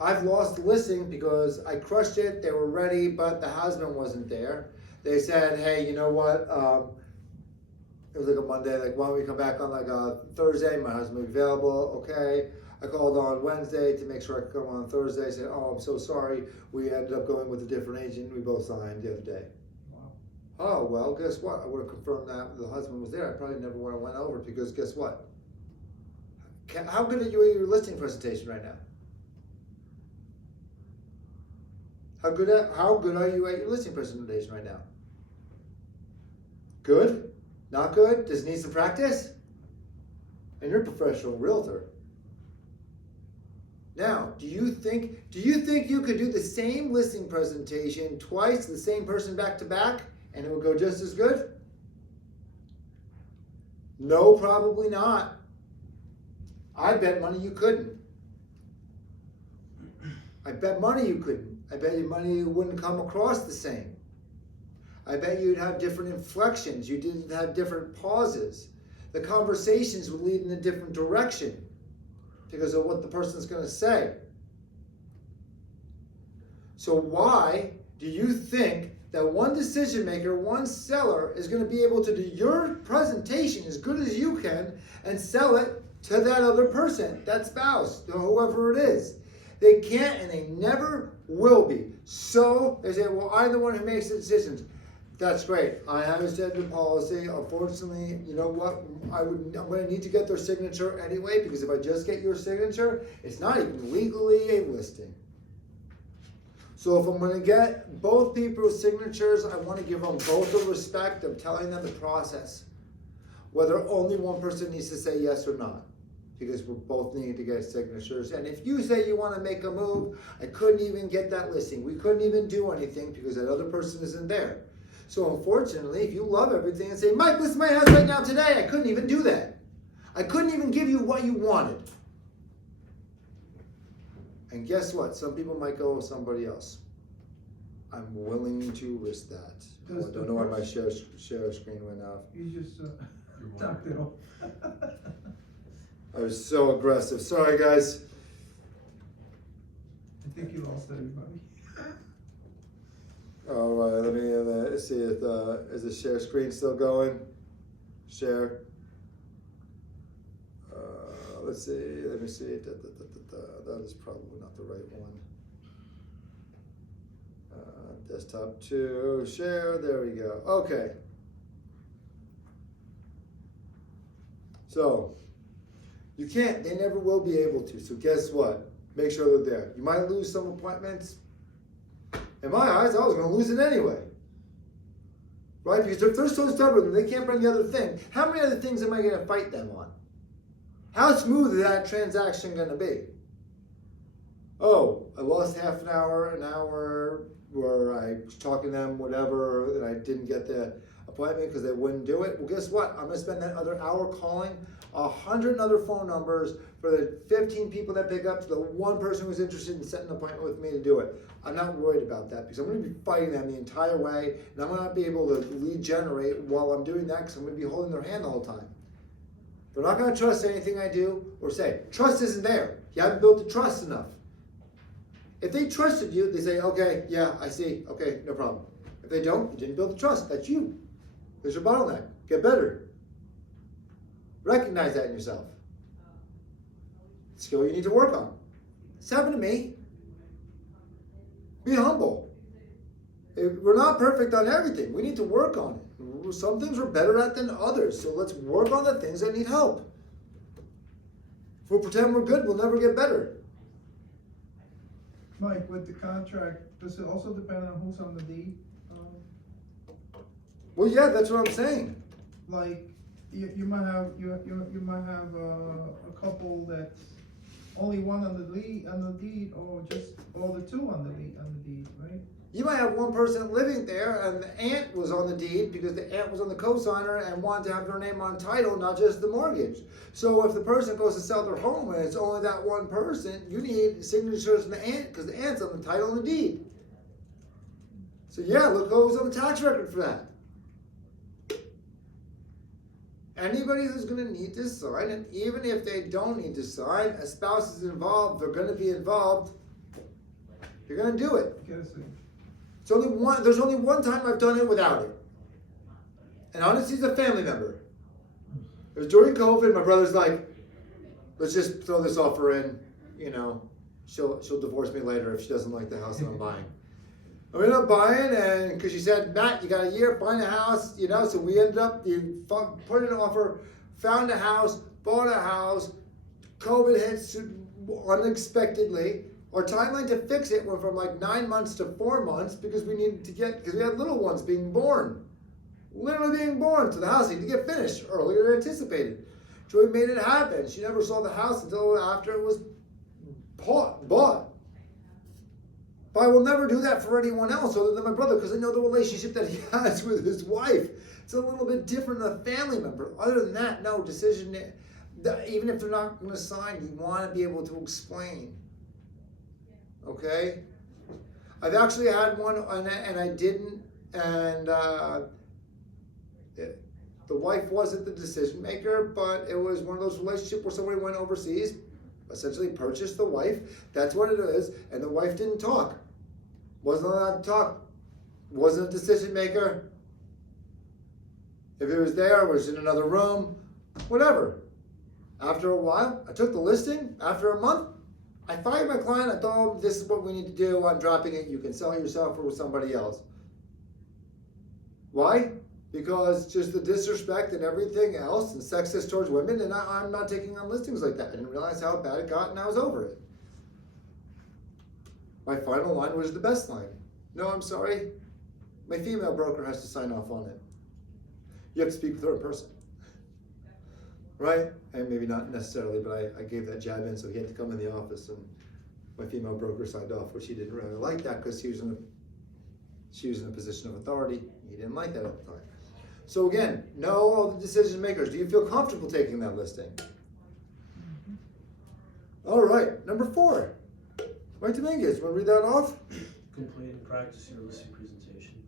I've lost the listing because I crushed it, they were ready, but the husband wasn't there. They said, hey, you know what? It was like a Monday, like, why don't we come back on like a Thursday? My husband will be available, okay. I called on Wednesday to make sure I could come on Thursday. I said, oh, I'm so sorry. We ended up going with a different agent. We both signed the other day. Wow. Oh, well, guess what? I would have confirmed that the husband was there. I probably never would have went over because guess what? How good are you at your listing presentation right now? How good are you at your listing presentation right now? Good? Not good? Does it need some practice? And you're a professional realtor. Now, do you think you could do the same listing presentation twice, the same person back to back, and it would go just as good? No, probably not. I bet money you couldn't. I bet money you couldn't. I bet you money you wouldn't come across the same. I bet you'd have different inflections. You didn't have different pauses. The conversations would lead in a different direction because of what the person's going to say. So why do you think that one decision maker, one seller is going to be able to do your presentation as good as you can and sell it to that other person, that spouse, to whoever it is? They can't and they never will be. So they say, well, I'm the one who makes the decisions. That's great. I understand the policy. Unfortunately, you know what? I'm going to need to get their signature anyway, because if I just get your signature, it's not even legally a listing. So if I'm going to get both people's signatures, I want to give them both the respect of telling them the process. Whether only one person needs to say yes or not, because we're both needing to get signatures. And if you say you want to make a move, I couldn't even get that listing. We couldn't even do anything because that other person isn't there. So unfortunately, if you love everything and say, Mike, list my house right now today, I couldn't even do that. I couldn't even give you what you wanted. And guess what? Some people might go with somebody else. I'm willing to risk that. Oh, I don't know why my share screen went out. You just tapped it off. I was so aggressive. Sorry, guys. I think you lost everybody. All right, let me see if is the share screen still going? Share. Let's see. Let me see. That is probably not the right one. Desktop 2. Share. There we go. Okay. So you can't. They never will be able to. So guess what? Make sure they're there. You might lose some appointments. In my eyes, I was going to lose it anyway. Right? Because if they're so stubborn and they can't bring the other thing, how many other things am I going to fight them on? How smooth is that transaction going to be? Oh, I lost half an hour, where I was talking to them, whatever, and I didn't get the appointment because they wouldn't do it. Well, guess what? I'm going to spend that other hour calling 100 other phone numbers for the 15 people that pick up to the one person who's interested in setting an appointment with me to do it. I'm not worried about that because I'm going to be fighting them the entire way, and I'm going to not be able to lead generate while I'm doing that because I'm going to be holding their hand the whole time. They're not going to trust anything I do or say. Trust isn't there. You haven't built the trust enough. If they trusted you, they say, okay, yeah, I see, okay, no problem. If they don't, you didn't build the trust. That's you. There's your bottleneck. Get better. Recognize that in yourself. Skill you need to work on. It's happened to me. Be humble. We're not perfect on everything. We need to work on it. Some things we're better at than others. So let's work on the things that need help. If we pretend we're good, we'll never get better. Mike, with the contract, does it also depend on who's on the deed? Well, yeah, that's what I'm saying. Like, you might have a couple that's only one on the deed, or just all the two on the deed, right? You might have one person living there and the aunt was on the deed because the aunt was on the cosigner and wanted to have their name on title, not just the mortgage. So if the person goes to sell their home and it's only that one person, you need signatures from the aunt because the aunt's on the title and the deed. So yeah, look who's on the tax record for that. Anybody who's going to need to sign, and even if they don't need to sign, a spouse is involved, they're going to be involved, you're going to do it. Get a signature. There's only one time I've done it without it. And honestly, it's a family member. It was during COVID. My brother's like, let's just throw this offer in. You know, she'll divorce me later if she doesn't like the house that I'm buying. I ended up buying, and because she said, Matt, you got a year, find a house, you know, so we ended up, put in an offer, found a house, bought a house, COVID hits unexpectedly. Our timeline to fix it went from like 9 months to 4 months because we had little ones being born. Literally being born, so the house needed to get finished earlier than anticipated. Joy made it happen. She never saw the house until after it was bought. But I will never do that for anyone else other than my brother because I know the relationship that he has with his wife. It's a little bit different than a family member. Other than that, no decision. Even if they're not going to sign, you want to be able to explain. Okay? I've actually had one and I didn't, and the wife wasn't the decision maker, but it was one of those relationships where somebody went overseas, essentially purchased the wife. That's what it is, and the wife didn't talk. Wasn't allowed to talk. Wasn't a decision maker. If it was there, it was in another room, whatever. After a while, I took the listing. After a month, I fired my client. I told him, this is what we need to do. I'm dropping it. You can sell it yourself or with somebody else. Why? Because just the disrespect and everything else and sexist towards women, and I'm not taking on listings like that. I didn't realize how bad it got, and I was over it. My final line was the best line. No, I'm sorry. My female broker has to sign off on it. You have to speak with her in person. Right? And maybe not necessarily, but I gave that jab in, so he had to come in the office, and my female broker signed off, which he didn't really like that because she was in a position of authority. He didn't like that at the time. So again, know all the decision makers. Do you feel comfortable taking that listing? All right, number 4. Right, Dominguez, want to read that off? Complete and practice your listing presentation.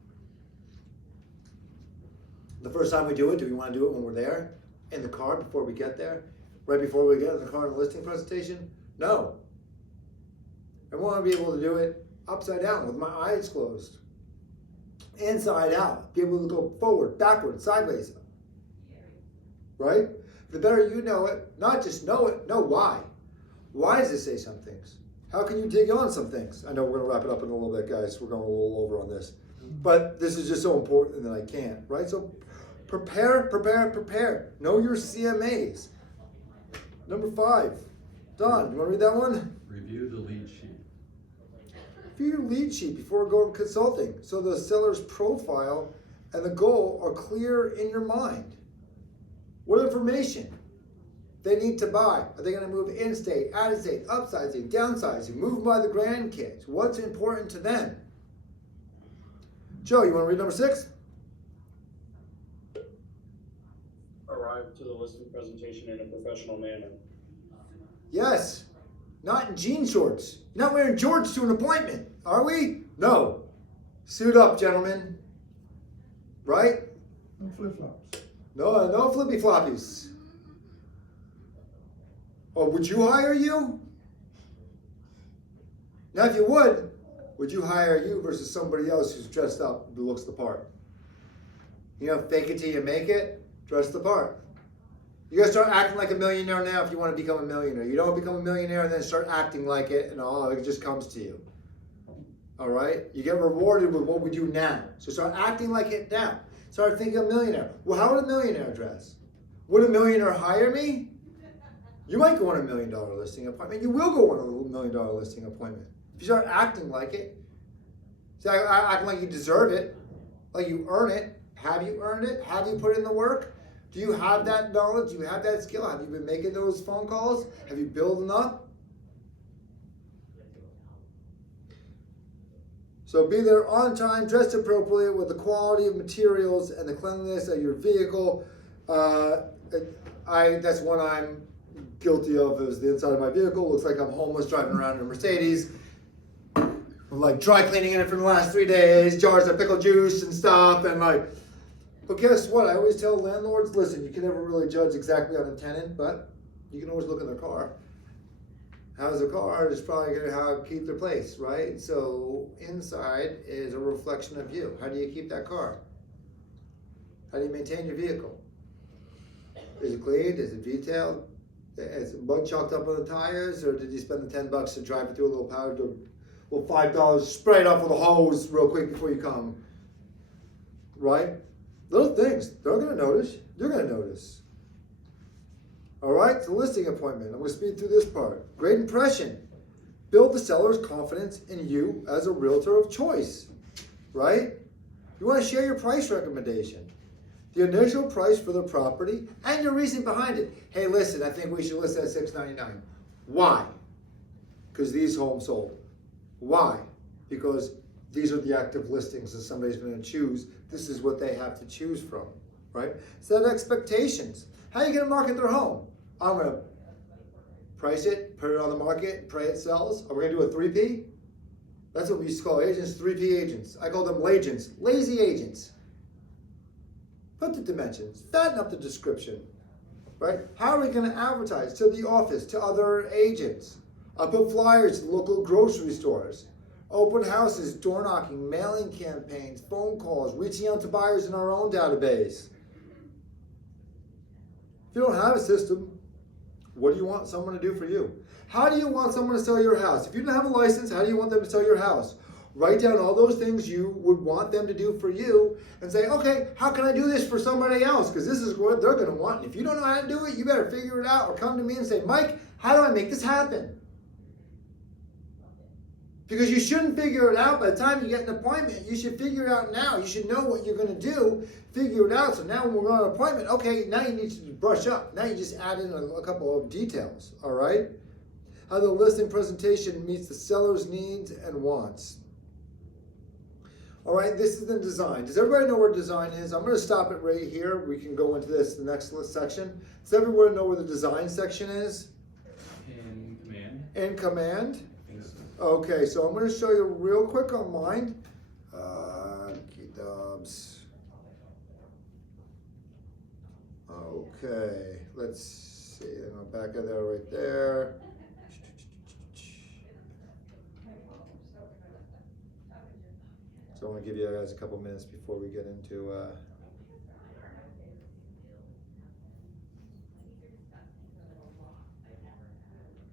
The first time we do it, do we want to do it when we're there? In the car before we get there? Right before we get in the car in the listing presentation? No. I want to be able to do it upside down with my eyes closed. Inside out. Be able to go forward, backward, sideways. Right? The better you know it, not just know it, know why. Why does it say some things? How can you dig on some things? I know we're going to wrap it up in a little bit, guys. We're going a little over on this. But this is just so important that I can't, right? So prepare. Know your CMAs. Number 5. Don, you want to read that one? Review the lead sheet. Review your lead sheet before going consulting so the seller's profile and the goal are clear in your mind. What information they need to buy? Are they going to move in-state, out-of-state, upsizing, downsizing, move by the grandkids? What's important to them? Joe, you want to read number 6? Arrive to the listing presentation in a professional manner. Yes. Not in jean shorts. You're not wearing jorts to an appointment, are we? No. Suit up, gentlemen. Right? No flip-flops. No flippy floppies. Oh, would you hire you? Now, if you would you hire you versus somebody else who's dressed up, who looks the part? You know, fake it till you make it, dress the part. You gotta start acting like a millionaire now if you want to become a millionaire. You don't become a millionaire and then start acting like it and all, it just comes to you. All right? You get rewarded with what we do now. So start acting like it now. Start thinking of a millionaire. Well, how would a millionaire dress? Would a millionaire hire me? You might go on a $1 million listing appointment. You will go on a $1 million listing appointment. If you start acting like it, acting like you deserve it, like you earn it. Have you earned it? Have you put in the work? Do you have that knowledge? Do you have that skill? Have you been making those phone calls? Have you built enough? So be there on time, dressed appropriately with the quality of materials and the cleanliness of your vehicle. That's one I'm guilty of, is the inside of my vehicle. Looks like I'm homeless driving around in a Mercedes. Like dry cleaning in it for the last 3 days, jars of pickle juice and stuff, and like, but guess what? I always tell landlords, listen, you can never really judge exactly on a tenant, but you can always look in their car. How's the car? It's probably gonna keep their place, right? So inside is a reflection of you. How do you keep that car? How do you maintain your vehicle? Is it cleaned? Is it detailed? Is it mud chalked up on the tires, or did you spend the $10 to drive it through a little powder? Well, $5, spray it off with a hose real quick before you come. Right? Little things. They're gonna notice. You're gonna notice. All right, it's a listing appointment. I'm gonna speed through this part. Great impression. Build the seller's confidence in you as a realtor of choice. Right? You wanna share your price recommendation. The initial price for the property and your reason behind it. Hey, listen, I think we should list at $699. Why? Because these homes sold. Why? Because these are the active listings that somebody's going to choose. This is what they have to choose from, right? Set expectations. How are you going to market their home? I'm going to price it, put it on the market, pray it sells. Are we going to do a 3P? That's what we used to call agents, 3P agents. I call them lagents, lazy agents. Put the dimensions, fatten up the description, right? How are we going to advertise to the office, to other agents? I put flyers in local grocery stores, open houses, door knocking, mailing campaigns, phone calls, reaching out to buyers in our own database. If you don't have a system, what do you want someone to do for you? How do you want someone to sell your house? If you don't have a license, how do you want them to sell your house? Write down all those things you would want them to do for you and say, okay, how can I do this for somebody else? Because this is what they're going to want. And if you don't know how to do it, you better figure it out or come to me and say, Mike, how do I make this happen? Because you shouldn't figure it out by the time you get an appointment. You should figure it out now. You should know what you're going to do, figure it out. So now when we're on an appointment, okay, now you need to brush up. Now you just add in a couple of details, all right? How the listing presentation meets the seller's needs and wants. All right, this is the design. Does everybody know where design is? I'm going to stop it right here. We can go into the next section. Does everyone know where the design section is? In command. In command? I think so. Okay, so I'm going to show you real quick on mine. Dubs. Okay, let's see. I'll back of there right there. So I want to give you guys a couple minutes before we get into a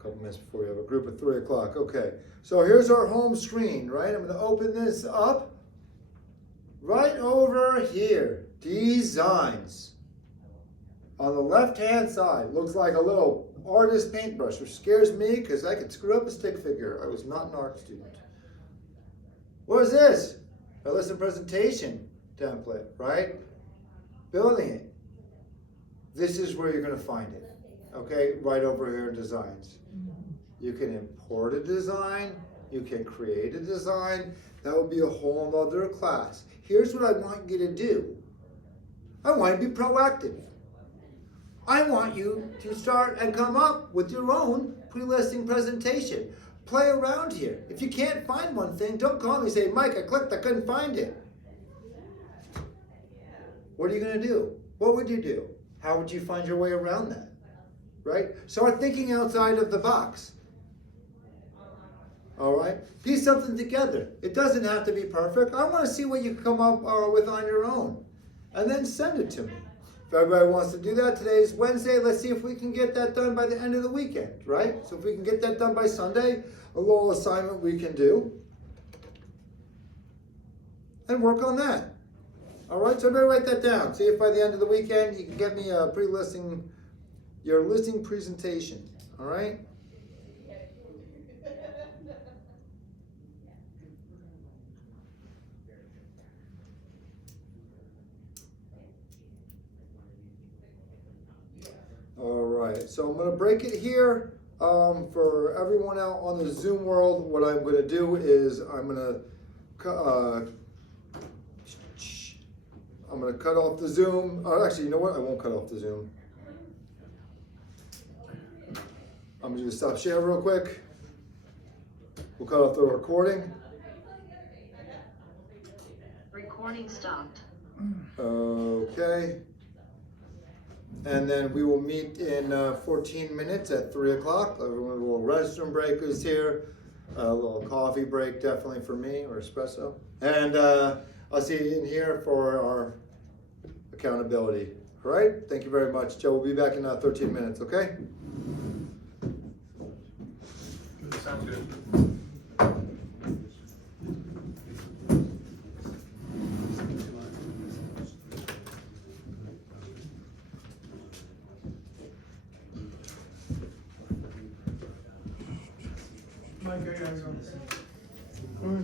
couple minutes before we have a group at 3 o'clock. Okay, so here's our home screen, right? I'm going to open this up right over here. Designs. On the left-hand side, looks like a little artist paintbrush, which scares me because I could screw up a stick figure. I was not an art student. What is this? A listing presentation template, right? Building it. This is where you're going to find it. Okay, right over here in designs. You can import a design. You can create a design. That would be a whole other class. Here's what I want you to do. I want you to be proactive. I want you to start and come up with your own pre-listing presentation. Play around here. If you can't find one thing, don't call me and say, Mike, I clicked, I couldn't find it. What are you going to do? What would you do? How would you find your way around that? Right? Start thinking outside of the box. All right? Piece something together. It doesn't have to be perfect. I want to see what you come up with on your own. And then send it to me. If everybody wants to do that, today's Wednesday. Let's see if we can get that done by the end of the weekend, right? So if we can get that done by Sunday, a little assignment we can do. And work on that. All right, so everybody write that down. See if by the end of the weekend you can get me a pre-listing, your listing presentation, all right? All right, so I'm going to break it here. For everyone out on the Zoom world, what I'm going to do is I'm going to I'm gonna cut off the Zoom. Or actually, you know what? I won't cut off the Zoom. I'm gonna just stop share real quick. We'll cut off the recording. Recording stopped. Okay. And then we will meet in 14 minutes at 3 o'clock. A little restroom break is here. A little coffee break definitely for me, or espresso. And I'll see you in here for our accountability. All right? Thank you very much. Joe will be back in 13 minutes, okay? Sounds good. Mike, I gotta go.